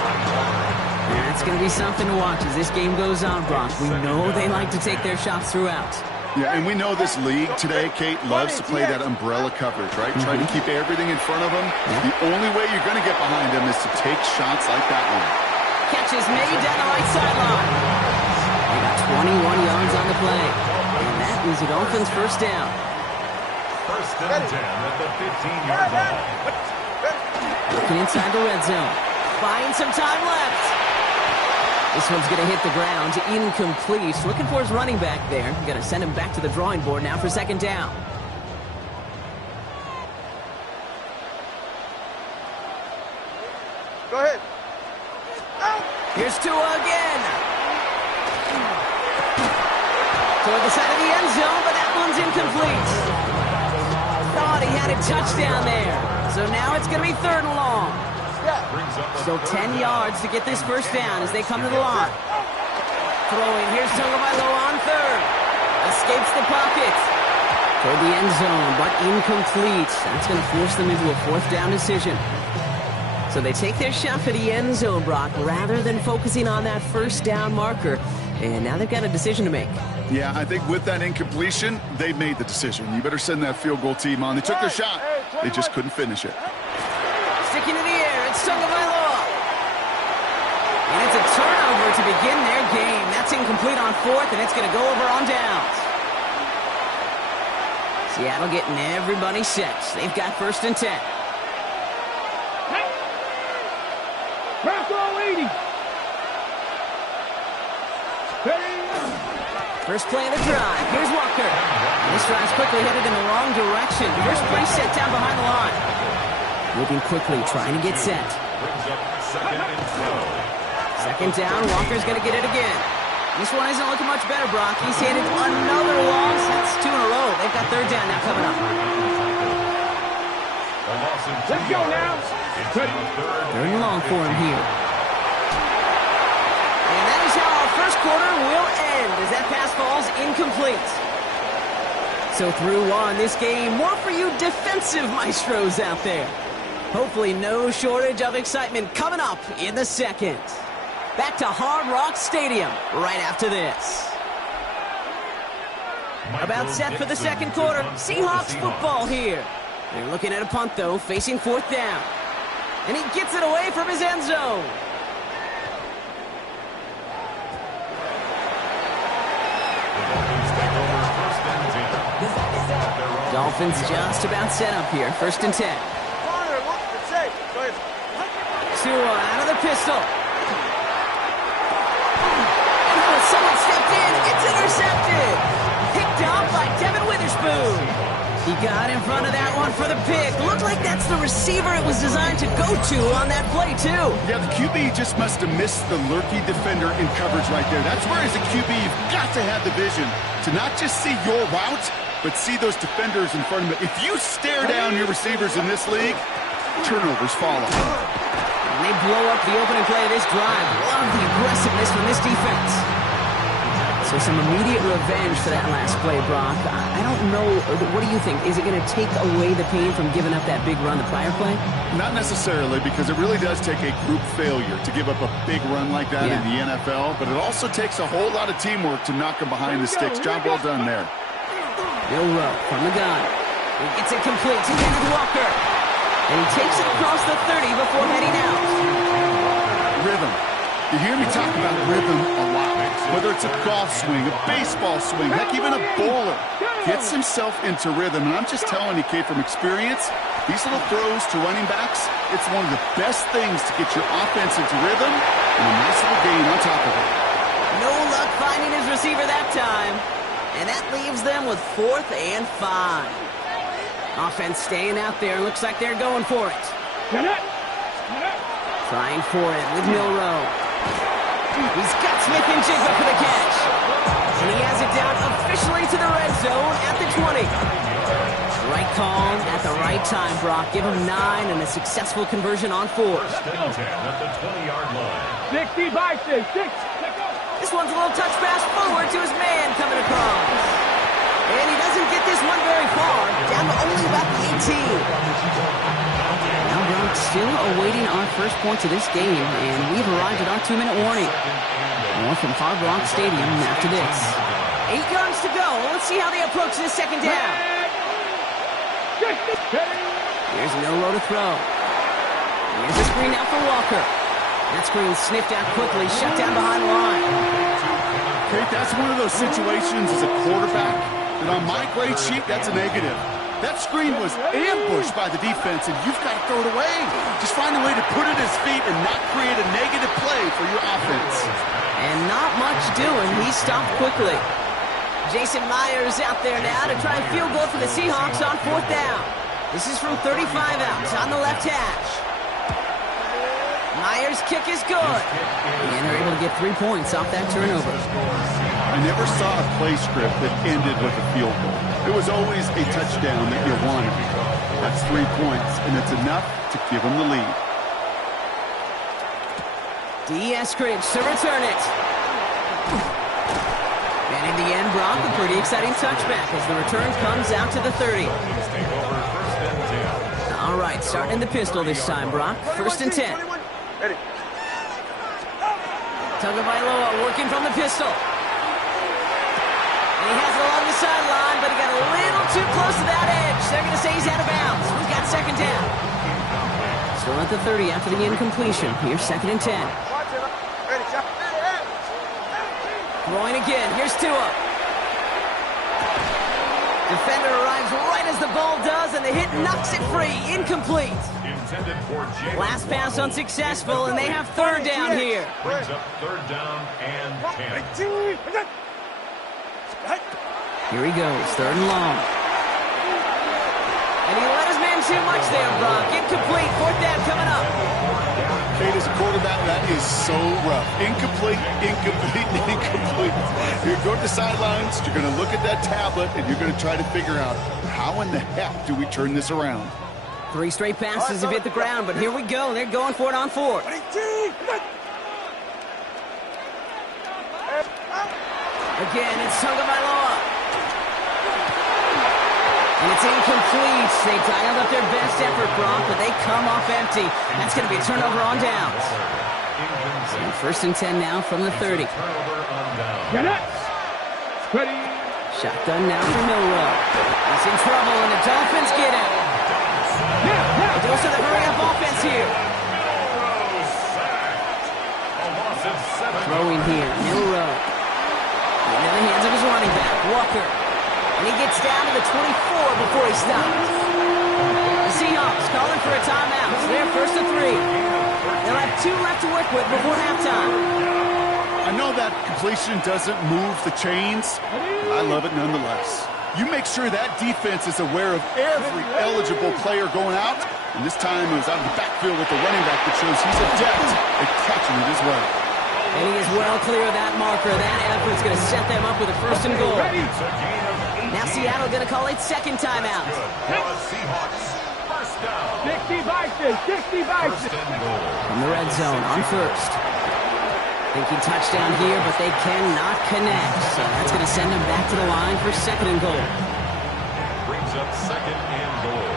That's going to be something to watch as this game goes on, Brock. We know they like to take their shots throughout. Yeah, and we know this league today, Kate, loves to play that umbrella coverage, right? Try to keep everything in front of them. The only way you're going to get behind them is to take shots like that one. Catch is made down the right sideline. They got 21 yards on the play. And that is a Dolphins' 1st down. 1st and 10 at the 15-yard line. Looking inside the red zone. Buying some time left. This one's going to hit the ground. Incomplete. Looking for his running back there. Going to send him back to the drawing board now for 2nd down. Go ahead. Here's Tua again. Toward the side of the end zone, but that one's incomplete. Thought he had a touchdown there. So now it's going to be 3rd and long. Still 10 yards to get this first down as they come to the line. Throwing, here's Tagovailoa on 3rd. Escapes the pocket. Toward the end zone, but incomplete. That's going to force them into a 4th down decision. So they take their shot for the end zone, Brock, rather than focusing on that 1st down marker. And now they've got a decision to make. Yeah, I think with that incompletion, they made the decision. You better send that field goal team on. They took their shot. They just couldn't finish it. Sticking in the air, it's Tagovailoa. And it's a turnover to begin their game. That's incomplete on 4th, and it's going to go over on downs. Seattle getting everybody set. They've got 1st and 10. Bronco 80. First play of the drive. Here's Walker. This drive's quickly headed in the wrong direction. First play set down behind the line. Moving quickly, trying to get set. 2nd down, Walker's going to get it again. This one isn't looking much better, Brock. He's handed another loss. That's 2 in a row. They've got 3rd down now coming up. Let's go now. 3rd and long for him here. And that is how our 1st quarter will end as that pass falls incomplete. So through one, this game, more for you defensive maestros out there. Hopefully no shortage of excitement coming up in the 2nd. Back to Hard Rock Stadium right after this. About set for the 2nd quarter. Seahawks football here. They're looking at a punt, though, facing 4th down. And he gets it away from his end zone. Dolphins just about set up here. 1st and 10. Tua out of the pistol. Oh, someone stepped in. It's intercepted. Picked up by Devin Witherspoon. He got in front of that one for the pick. Looked like that's the receiver it was designed to go to on that play, too. Yeah, the QB just must have missed the lurky defender in coverage right there. That's where, as a QB, you've got to have the vision to not just see your route, but see those defenders in front of it. If you stare down your receivers in this league, turnovers follow. And they blow up the opening play of this drive. Love the aggressiveness from this defense. So So some immediate revenge for that last play, Brock. I don't know. What do you think? Is it going to take away the pain from giving up that big run the prior play? Not necessarily, because it really does take a group failure to give up a big run like that in the NFL, but it also takes a whole lot of teamwork to knock him behind the sticks. Job well done there. Milrow from the gun. He gets it complete to David Walker. And he takes it across the 30 before heading out. Rhythm. You hear me talk about rhythm a lot. Whether it's a golf swing, a baseball swing, heck, even a bowler gets himself into rhythm. And I'm just telling you, kid, from experience, these little throws to running backs, it's one of the best things to get your offense into rhythm and a nice little gain on top of it. No luck finding his receiver that time. And that leaves them with 4th and 5. Offense staying out there. Looks like they're going for it. Trying for it with Milrow. He's got Smith and Jigba for the catch. And he has it down officially to the red zone at the 20. Right call at the right time, Brock. Give him 9 and a successful conversion on 4. At the 20-yard line. 60 by 6. This one's a little touch pass forward to his man coming across. And he doesn't get this one very far. Down to only about the 18. Now Brock still awaiting our first points of this game, and we've arrived at our 2-minute warning. More from Hard Rock Stadium after this. 8 yards to go. Let's see how they approach this second down. Here's Milrow to throw. Here's a screen out for Walker. That screen sniffed out quickly, shut down behind the line. Kate, that's one of those situations as a quarterback that on my grade sheet, that's a negative. That screen was ambushed by the defense, and you've got to throw it away. Just find a way to put it at his feet and not create a negative play for your offense. And not much doing. He stopped quickly. Jason Myers out there now to try and field goal for the Seahawks on 4th down. This is from 35 out on the left hash. Myers' kick is good. And they're able to get 3 points off that turnover. I never saw a play script that ended with a field goal. It was always a touchdown that you wanted. That's 3 points, and it's enough to give them the lead. D.S. to return it. And in the end, Brock, a pretty exciting touchback as the return comes out to the 30. All right, starting in the pistol this time, Brock. 1st and 10. Tagovailoa working from the pistol. And he has it along the sideline, but he got a little too close to that edge. They're going to say he's out of bounds. We've got 2nd down. Still at the 30 after the incompletion. Here's 2nd and 10. Throwing again. Here's Tua. Defender arrives right as the ball does, and the hit knocks it free. Incomplete. Last pass unsuccessful, and they have 3rd down here. Brings up 3rd down and 10. Here he goes, 3rd and long. And he let his man too much there, Brock. Incomplete, 4th down coming up. Kate, as a quarterback, that is so rough. Incomplete, incomplete, incomplete. You're going to the sidelines, you're going to look at that tablet, and you're going to try to figure out how in the heck do we turn this around. 3 straight passes have hit the ground, but here we go. They're going for it on 4. Again, it's Tagovailoa. And it's incomplete. They dialed up their best effort, Brock, but they come off empty. That's going to be a turnover on downs. So 1st and 10 now from the 30. Shotgun now for Milrow. He's in trouble, and the Dolphins get him. It goes to the hurry-up offense here. Throwing here, Milrow. Into the hands of his running back, Walker. And he gets down to the 24 before he stops. The Seahawks calling for a timeout. So they're 1st and 3. They'll have 2 left to work with before halftime. I know that completion doesn't move the chains, but I love it nonetheless. You make sure that defense is aware of every eligible player going out. And this time it was out of the backfield with the running back that shows he's adept at catching it as well. And he is well clear of that marker. That effort's going to set them up with a 1st and goal. Now Seattle going to call it 2nd timeout. 60 by 6. From the red zone on 1st. Thinking touchdown here, but they cannot connect. So that's going to send them back to the line for 2nd and goal. Brings up 2nd and goal.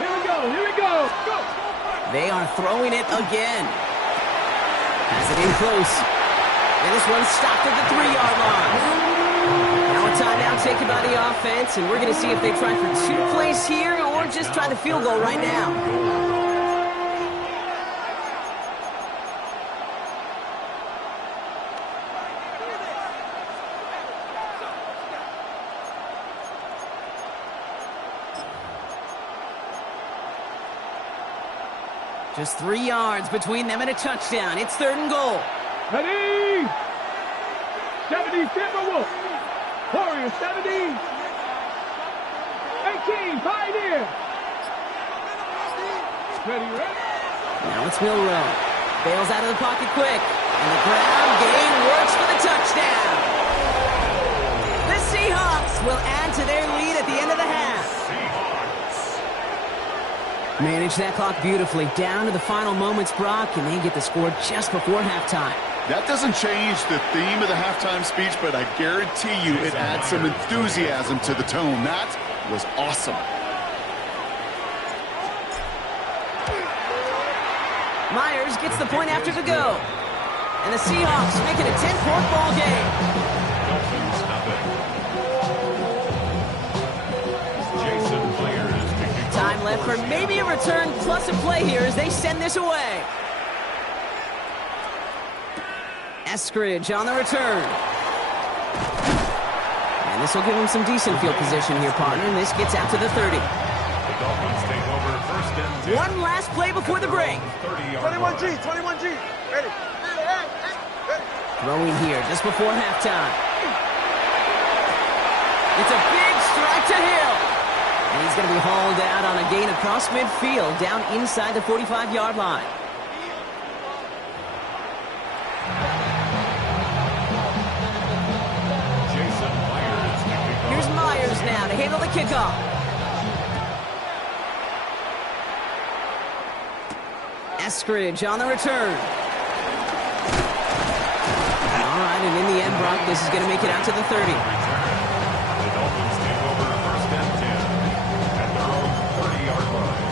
Here we go, here we go. Go. They are throwing it again. Has it in close. And this one's stopped at the 3-yard line. Now a timeout taken by the offense, and we're going to see if they try for 2 plays here or just try the field goal right now. Just 3 yards between them and a touchdown. It's 3rd and goal. Ready? 70, Timberwolf. Warriors, 70. 18, Pioneer. Ready, ready. Now it's Milrow. Bails out of the pocket quick. And the ground game works for the touchdown. The Seahawks will add to their lead at the end of the half. Manage that clock beautifully. Down to the final moments, Brock, and they get the score just before halftime. That doesn't change the theme of the halftime speech, but I guarantee you it adds some enthusiasm to the tone. That was awesome. Myers gets the point after the go. And the Seahawks make it a 10-point ball game. Time left for maybe a return plus a play here as they send this away. Eskridge on the return. And this will give him some decent field position here, partner, and this gets out to the 30. The Dolphins take over 1st and 10. One last play before the break. 21G, 21G. Ready. Throwing here just before halftime. It's a big strike to Hill. And he's going to be hauled out on a gain across midfield down inside the 45-yard line. Here's Myers now to handle the kickoff. Eskridge on the return. All right, and in the end, Brock, this is going to make it out to the 30. The Dolphins take over 1st and 10 at their own 30-yard line.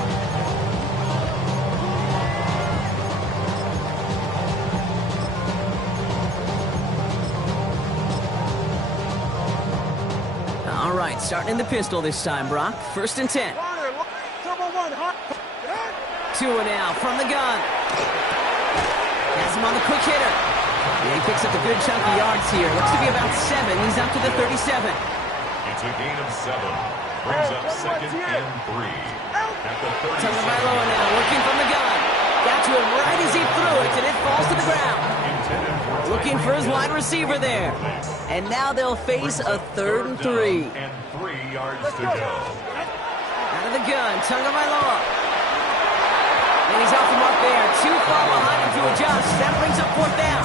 All right, starting in the pistol this time, Brock. 1st and 10. Tua now from the gun. Has him on the quick hitter. Yeah, he picks up a good chunk of yards here. Looks to be about 7. He's up to the 37. It's a gain of 7. Brings up 2nd and 3 at the 37. Tagovailoa now working from the gun. Got to him right as he threw it, and it falls to the ground. Looking for his wide receiver there. And now they'll face a 3rd and 3. And 3 yards to go. Out of the gun, Tagovailoa. And he's off the mark there. Too far behind him to adjust. That brings up 4th down.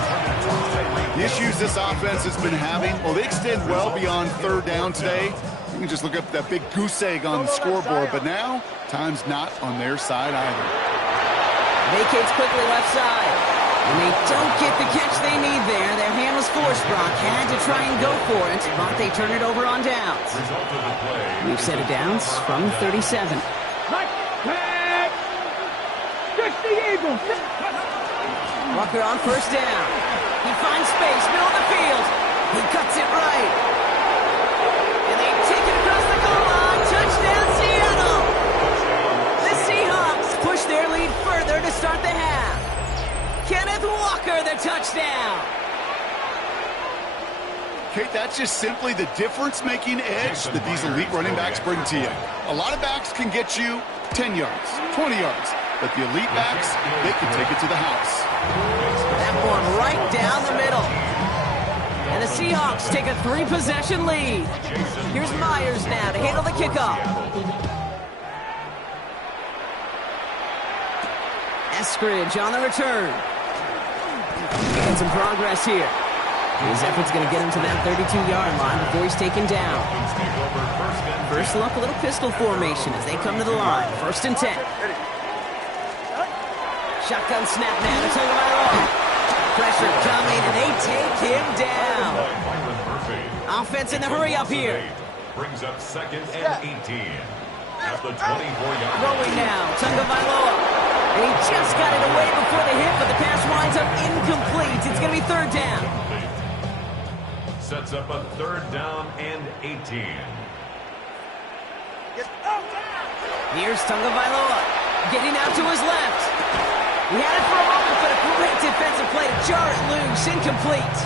The issues this offense has been having, well, they extend well beyond 3rd down today. You can just look up that big goose egg on the scoreboard, but now time's not on their side either. Vacates quickly left side. And they don't get the catch they need there. Their hand was forced, Brock. Had to try and go for it, but they turn it over on downs. We've set it downs from 37. Walker on 1st down. He finds space, middle of the field. He cuts it right. And they take it across the goal line. Touchdown, Seattle. The Seahawks push their lead further to start the half. Kenneth Walker, the touchdown. Kate, that's just simply the difference-making edge that these elite running backs bring to you. A lot of backs can get you 10 yards, 20 yards. But the elite backs, they can take it to the house. That one right down the middle. And the Seahawks take a 3-possession lead. Here's Myers now to handle the kickoff. Eskridge on the return. Making some progress here. His effort's going to get him to that 32-yard line before he's taken down. First look, a little pistol formation as they come to the line. 1st and 10. Shotgun snap now to Tagovailoa. Pressure coming, and they take him down. Offense in the hurry up here. Brings up 2nd and 18. At the 24-yard line. Throwing now, Tagovailoa. And he just got it away before the hit, but the pass winds up incomplete. It's going to be 3rd down. Sets up a 3rd down and 18. Here's Tagovailoa getting out to his left. He had it for a moment, but a great defensive play to jar it loose. Incomplete.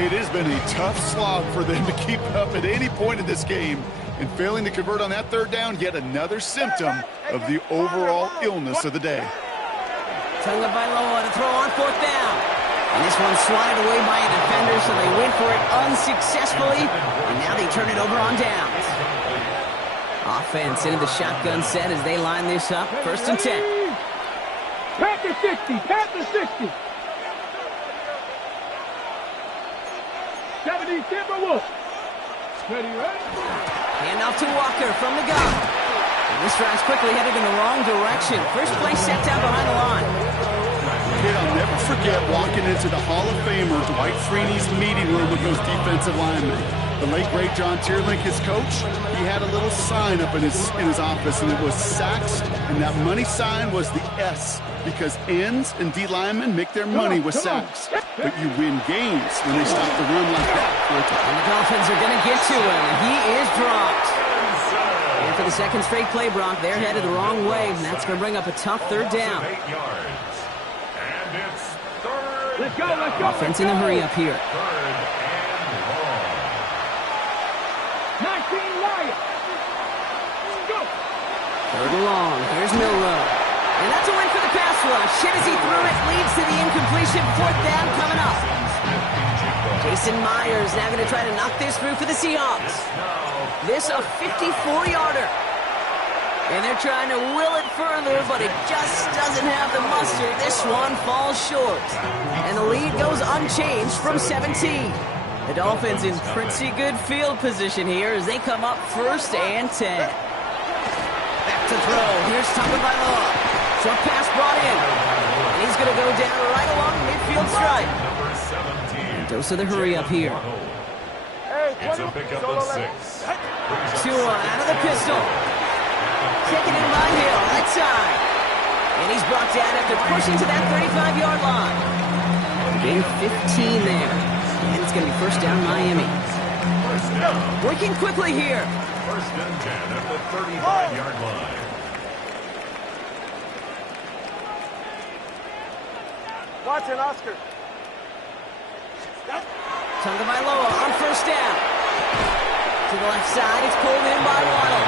It has been a tough slog for them to keep up at any point in this game. And failing to convert on that 3rd down, yet another symptom of the overall illness of the day. Tagovailoa to throw on 4th down. And this one swatted away by a defender, so they went for it unsuccessfully. And now they turn it over on downs. Offense into the shotgun set as they line this up. 1st and 10. Panther 60, Panther 60. 70 Timberwolves. Ready, right? Hand off to Walker from the gun. And this drive's quickly headed in the wrong direction. First play set down behind the line. Kid, I'll never forget walking into the Hall of Famer Dwight Freeney's meeting room with those defensive linemen. The late, great John Tierlink, his coach, he had a little sign up in his office, and it was sacks, and that money sign was the S, because ends and D linemen make their money with sacks. But you win games when they stop the run like that. And the Dolphins are going to get to him. He is dropped. And for the 2nd straight play, Brock, they're headed the wrong way, and that's going to bring up a tough 3rd down. Let's go, let's go. Offense in a hurry up here. 19 Lions. Go. 3rd and long. Here's Milrow. And that's a win for the pass rush. Hit as he threw it. Leads to the incompletion. 4th down coming up. Jason Myers now going to try to knock this through for the Seahawks. This a 54-yarder. And they're trying to will it further, but it just doesn't have the muster. This one falls short. And the lead goes unchanged from 17. The Dolphins in pretty good field position here as they come up 1st and 10. Back to throw. Here's Tagovailoa. Short pass brought in. And he's going to go down right along the midfield stripe. Dose of the hurry up here. It's a pickup of 6. Tua out of the pistol. Taken in by Hill, right side. And he's brought down after pushing to that 35-yard line. Gain 15 there. And it's going to be 1st down Miami. Working quickly here. 1st and 10 at the 35-yard line. Watch it, Oscar. Tagovailoa on 1st down. To the left side, it's pulled in by Waddle.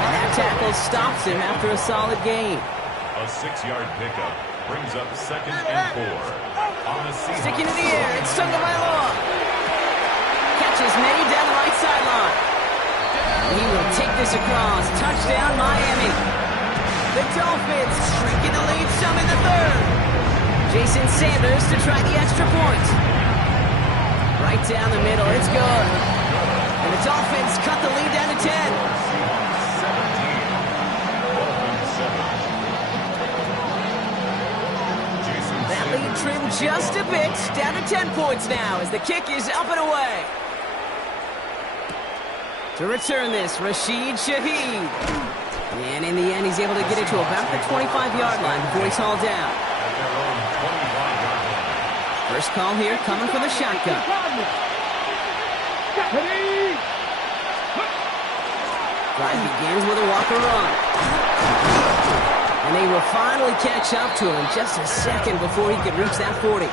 And that tackle stops him after a solid gain. A 6-yard pickup brings up 2nd and 4. On the season. Sticking in the air, it's Tagovailoa. Catches made down the right sideline. He will take this across. Touchdown, Miami. The Dolphins shrinking the lead some in the 3rd. Jason Sanders to try the extra point. Right down the middle, it's good. And the Dolphins cut the lead down to 10. That lead trimmed just a bit, down to 10 points now as the kick is up and away. To return this, Rashid Shaheed. And in the end, he's able to get it to about the 25-yard line before he's hauled down. First call here coming from the shotgun. Drive begins with a Walker run. And they will finally catch up to him in just a second before he could reach that 40.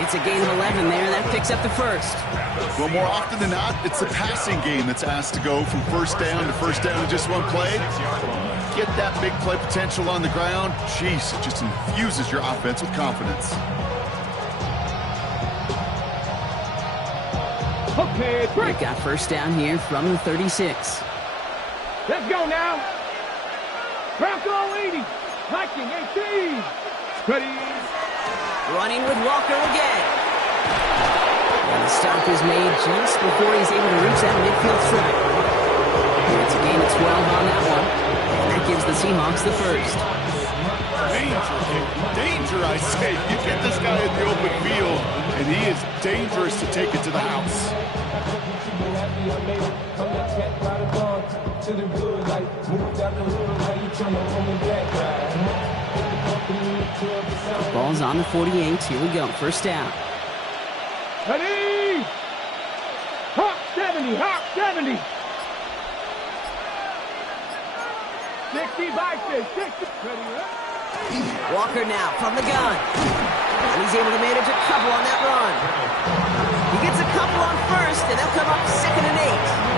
It's a gain of 11 there. That picks up the 1st. Well, more often than not, it's the passing game that's asked to go from 1st down to 1st down in just one play. Get that big play potential on the ground. Jeez, it just infuses your offense with confidence. Okay, break. Got 1st down here from the 36. Let's go now. Bronco 80. Viking 18. Ready. Running with Walker again. And the stop is made just before he's able to reach that midfield stripe. It's a gain of 12 on that one. And that gives the Seahawks the 1st. Danger, I say. You get this guy in the open field, and he is dangerous to take it to the house. Ball's on the 48. Here we go. First down. Ready? Hawk 70, Hawk 70. 60 by 60. Walker now from the gun. And he's able to manage a couple on that run. He gets a couple on first, and they'll come up 2nd and 8.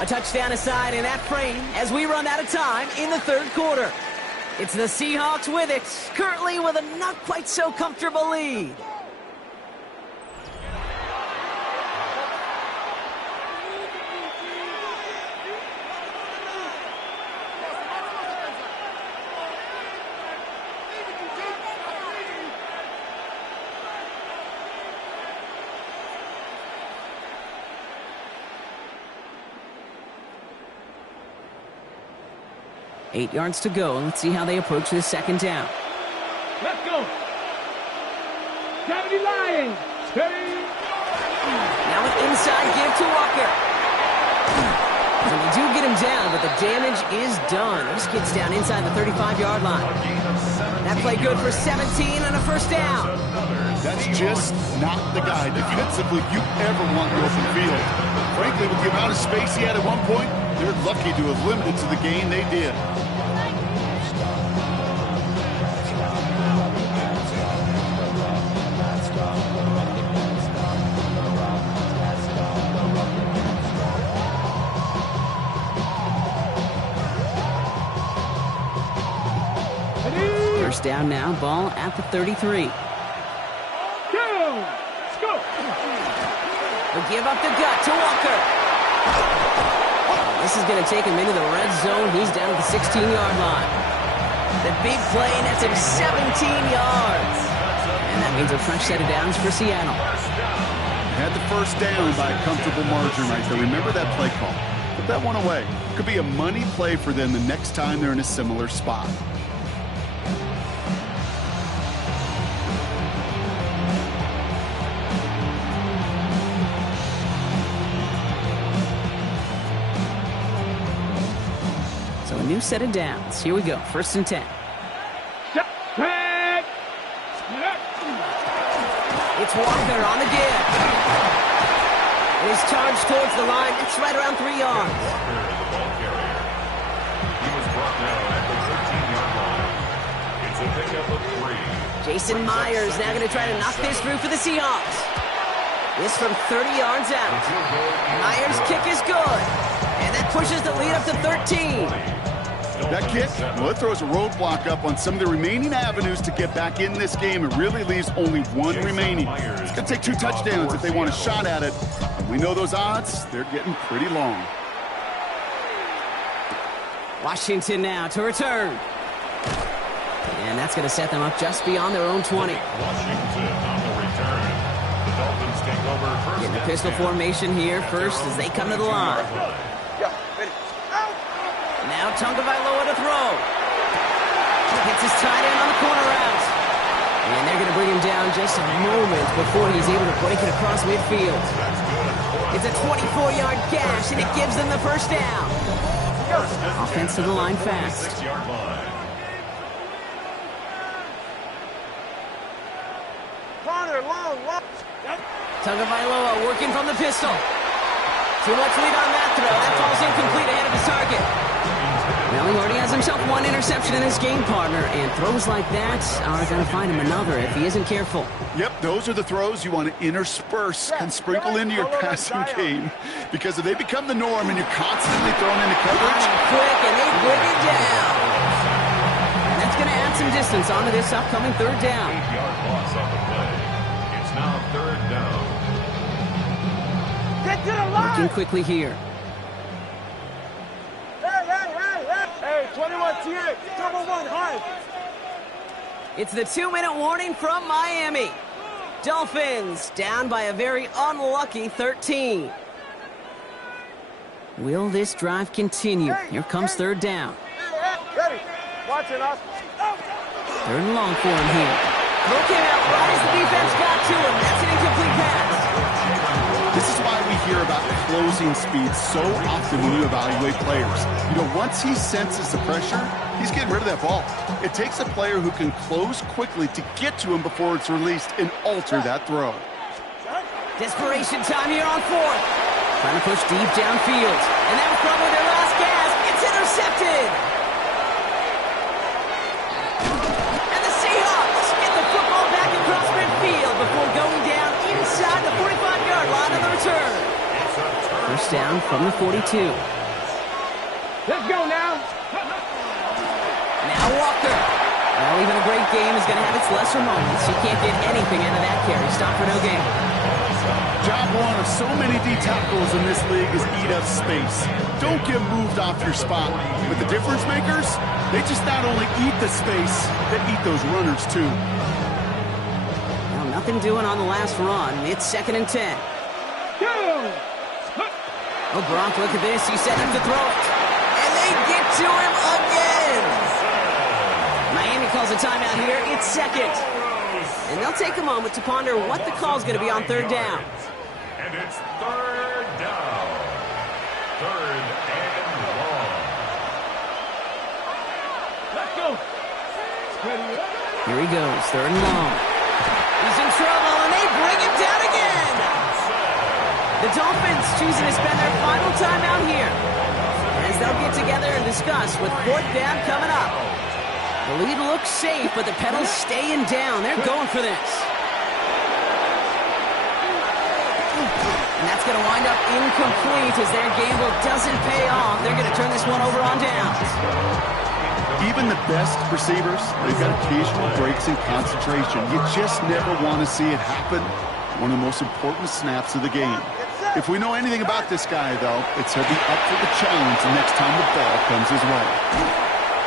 A touchdown aside in that frame as we run out of time in the 3rd quarter. It's the Seahawks with it, currently with a not quite so comfortable lead. Eight yards to go. Let's see how they approach this 2nd down. Let's go. 70 Lions. Steady. Now an inside give to Walker. And they do get him down, but the damage is done. This kid's down inside the 35-yard line. That play good for 17 and a first down. That's just not the guy defensively you ever want in the open field. Frankly, with the amount of space he had at one point, they're lucky to have limited to the gain they did. First down now, ball at the 33. They'll give up the gut to Walker. This is going to take him into the red zone. He's down at the 16-yard line. The big play nets him 17 yards. And that means a fresh set of downs for Seattle. Had the first down by a comfortable margin right there. Remember that play call. Put that one away. Could be a money play for them the next time they're in a similar spot. New set of downs. Here we go. 1st and 10. It's Walker on the give. It is charged towards the line. It's right around 3 yards. He was brought down at the 13-yard line. It's a pickup of 3. Jason Myers now going to try to knock this through for the Seahawks. This from 30 yards out. Myers' kick is good. And that pushes the lead up to 13. That kick, well, it throws a roadblock up on some of the remaining avenues to get back in this game. It really leaves only one remaining. It's going to take 2 touchdowns if they want a shot at it. And we know those odds, they're getting pretty long. Washington now to return. And that's going to set them up just beyond their own 20. Washington on the return. The Dolphins take over first. In the pistol formation here first as they come to the line. Now Tagovailoa to throw. Hits his tight end on the corner route. And they're going to bring him down just a moment before he's able to break it across midfield. It's a 24-yard gash, and it gives them the first down. Offense to the line fast. Tagovailoa working from the pistol. Too much lead on that throw. That falls incomplete ahead of his target. Well, he already has himself 1 interception in his game, partner, and throws like that are going to find him another if he isn't careful. Yep, those are the throws you want to intersperse and sprinkle into your passing game, because if they become the norm and you're constantly thrown into coverage. Quick, and they bring it down. And that's going to add some distance onto this upcoming 3rd down. 8-yard loss on the play. It's now 3rd down. Get to the line. Working quickly here. It's the 2-minute warning from Miami. Dolphins down by a very unlucky 13. Will this drive continue? Here comes third down. Ready. Watching us. Third and long for him here. Throw came out right as the defense got to him. That's an incomplete pass. This is why we hear about closing speed so often when you evaluate players. You know, once he senses the pressure, he's getting rid of that ball. It takes a player who can close quickly to get to him before it's released and alter that throw. Desperation time here on fourth. Trying to push deep downfield. And that was probably their last gasp. It's intercepted. And the Seahawks get the football back across midfield before going down inside the 45-yard line on the return. First down from the 42. Let's go now. Now Walker. Well, even a great game is going to have its lesser moments. You can't get anything out of that carry. Stop for no gain. Job one of so many D tackles in this league is eat up space. Don't get moved off your spot. But the difference makers, they just not only eat the space, they eat those runners too. Well, nothing doing on the last run. It's 2nd and 10. Oh, Brock, look at this. He set up to throw it. And they get to him again. Miami calls a timeout here. It's second. And they'll take a moment to ponder what the call is going to be on third down. And it's third down. Third and long. Let's go. Here he goes, third and long. He's in trouble, and they bring him down again. The Dolphins choosing to spend their final time out here as they'll get together and discuss with fourth down coming up. The lead looks safe, but the pedals staying down. They're going for this. And that's going to wind up incomplete as their gamble doesn't pay off. They're going to turn this one over on downs. Even the best receivers, they've got occasional breaks in concentration. You just never want to see it happen. One of the most important snaps of the game. If we know anything about this guy, though, it's he'll be up for the challenge the next time the ball comes his way.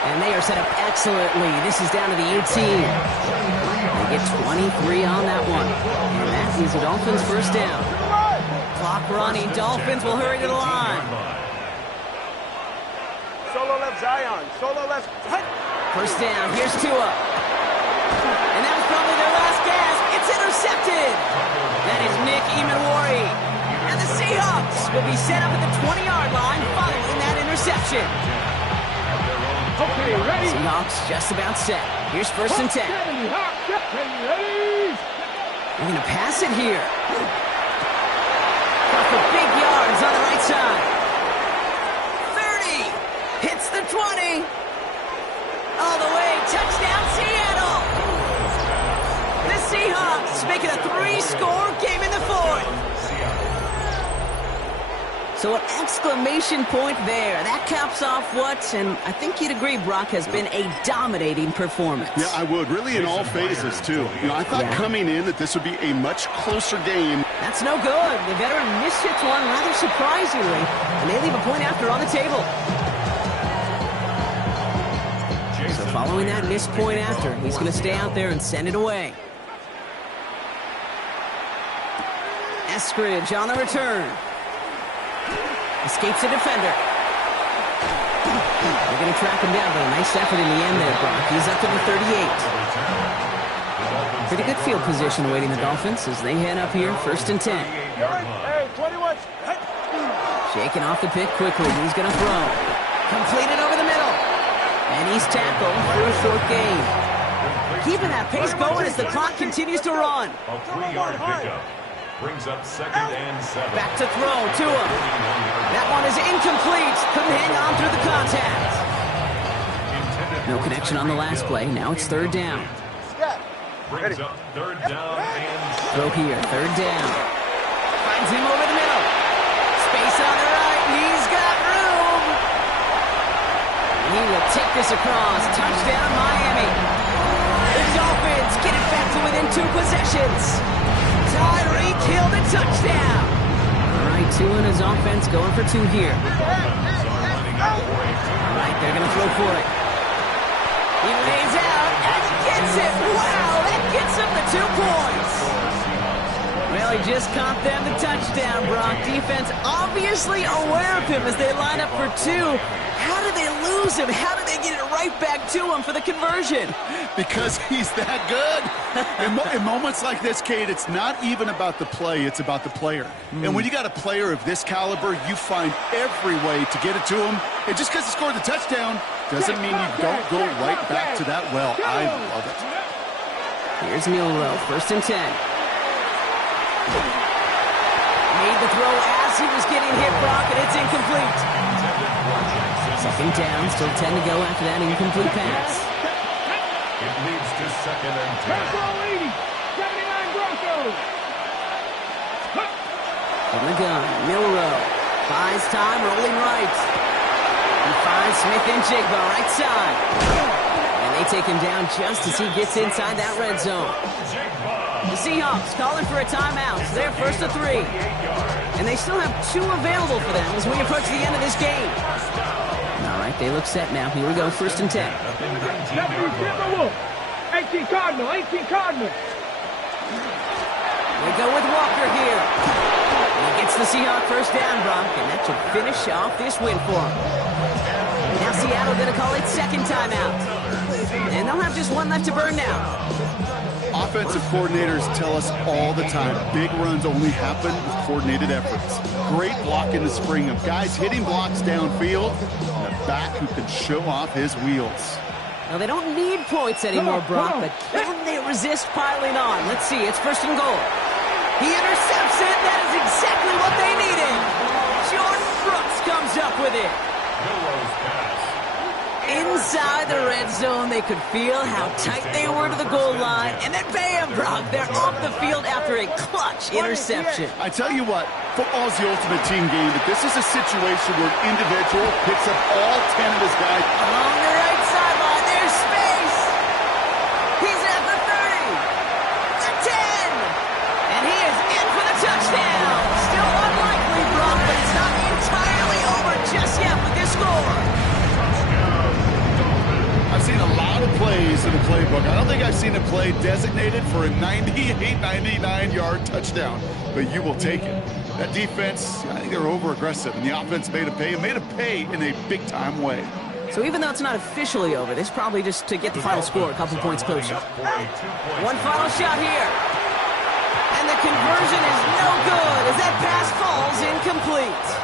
And they are set up excellently. This is down to the 18. They get 23 on that one. And that is the Dolphins' first down. Clock running. Dolphins will hurry to the line. Solo left Zion. Solo left. First down. Here's Tua. And that was probably their last gasp. It's intercepted. That is Nick Imanwari. And the Seahawks will be set up at the 20-yard line following that interception. Okay, ready? Seahawks just about set. Here's first and 10. Ready? They're going to pass it here. Got for big yards on the right side. 30. Hits the 20. All the way. Touchdown, Seattle. The Seahawks making a 3-score game in the fourth. So an exclamation point there. That caps off what, and I think you'd agree, Brock, has been a dominating performance. Yeah, I would. Really in all phases, too. You know, I thought coming in that this would be a much closer game. That's no good. The veteran mishits one rather surprisingly, and they leave a point after on the table. So following that missed point after, he's going to stay out there and send it away. Eskridge on the return. Escapes a defender. They're going to track him down, but a nice effort in the end there, Brock. He's up to the 38. Pretty good field position awaiting the Dolphins as they head up here, first and 10. Hey, 21. Shaking off the pick quickly. He's going to throw. Completed over the middle. And he's tackled for a short gain. Keeping that pace going as the clock continues to run. A 3-yard pickup. Brings up 2nd and 7. Back to throw to him. That one is incomplete. Couldn't hang on through the contact. No connection on the last play. Now it's third down. Brings up third down and Throw here, third down. Finds him over the middle. Space on the right. He's got room. He will take this across. Touchdown, Miami. The Dolphins get it back to within 2 possessions. Tyreek Hill the touchdown. All right, Tua and his offense going for 2 here. All right, they're going to throw for it. He lays out and gets it. Wow, that gets him the 2 points. Well, he just caught them the touchdown, Brock. Defense obviously aware of him as they line up for 2. How did they lose him? How did they get it right back to him for the conversion? Because he's that good. In moments like this, Kate, it's not even about the play, it's about the player. And when you got a player of this caliber, you find every way to get it to him. And just because he scored the touchdown doesn't mean you don't go right back to that well. I love it. Here's Milrow, 1st and 10. Made the throw as he was getting hit, Brock, and it's incomplete. 2nd down, still 10 to go after that incomplete pass. It leads to 2nd and 10. Pass roll 80, 79 Broncos. From the gun, Milrow buys time, rolling right. He finds Smith and Jigba right side. And they take him down just as he gets inside that red zone. The Seahawks calling for a timeout. So they're 1st and 3. And they still have 2 available for them as we approach the end of this game. All right, they look set now. Here we go, 1st and 10. 18 Cardinal, 18 Cardinal. We go with Walker here. He gets the Seahawks 1st down, Brock, and that should finish off this win for him. Now Seattle going to call it 2nd timeout. And they'll have just 1 left to burn now. Offensive coordinators tell us all the time, big runs only happen with coordinated efforts. Great block in the spring of guys hitting blocks downfield, and a back who can show off his wheels. Now, they don't need points anymore, Brock, but can they resist piling on? Let's see, it's 1st and goal. He intercepts it. That is exactly what they needed. Jordan Brooks comes up with it. Inside the red zone, they could feel how tight they were to the goal line, and then bam, Brock, they're off the field after a clutch interception. I tell you what, football's the ultimate team game, but this is a situation where an individual picks up all 10 of his guys. Along the right sideline, there's space. He's at the 30, the 10, and he is in for the touchdown. Still unlikely, Brock, but it's not entirely over just yet with this score. I've seen a lot of plays in the playbook. I don't think I've seen a play designated for a 98, 99-yard touchdown, but you will take it. That defense, I think they're over-aggressive, and the offense made a pay in a big-time way. So even though it's not officially over, this is probably just to get the final score a couple points closer. 1 final shot here. And the conversion is no good as that pass falls incomplete.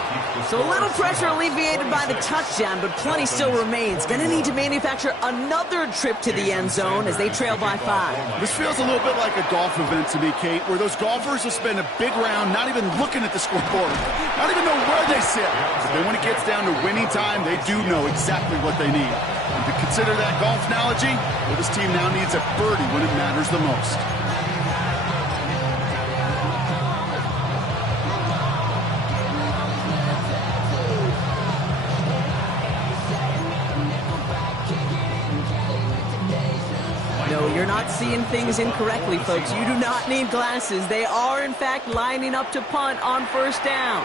So a little pressure alleviated by the touchdown, but plenty still remains. Going to need to manufacture another trip to the end zone as they trail by 5. This feels a little bit like a golf event to me, Kate, where those golfers will spend a big round not even looking at the scoreboard, not even know where they sit. But then when it gets down to winning time, they do know exactly what they need. And to consider that golf analogy, well, this team now needs a birdie when it matters the most. No, you're not seeing things incorrectly, folks. You do not need glasses. They are, in fact, lining up to punt on 1st down.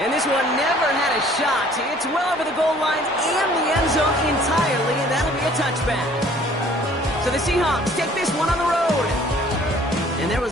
And this one never had a shot. It's well over the goal line and the end zone entirely, and that'll be a touchback. So the Seahawks take this one on the road. And there was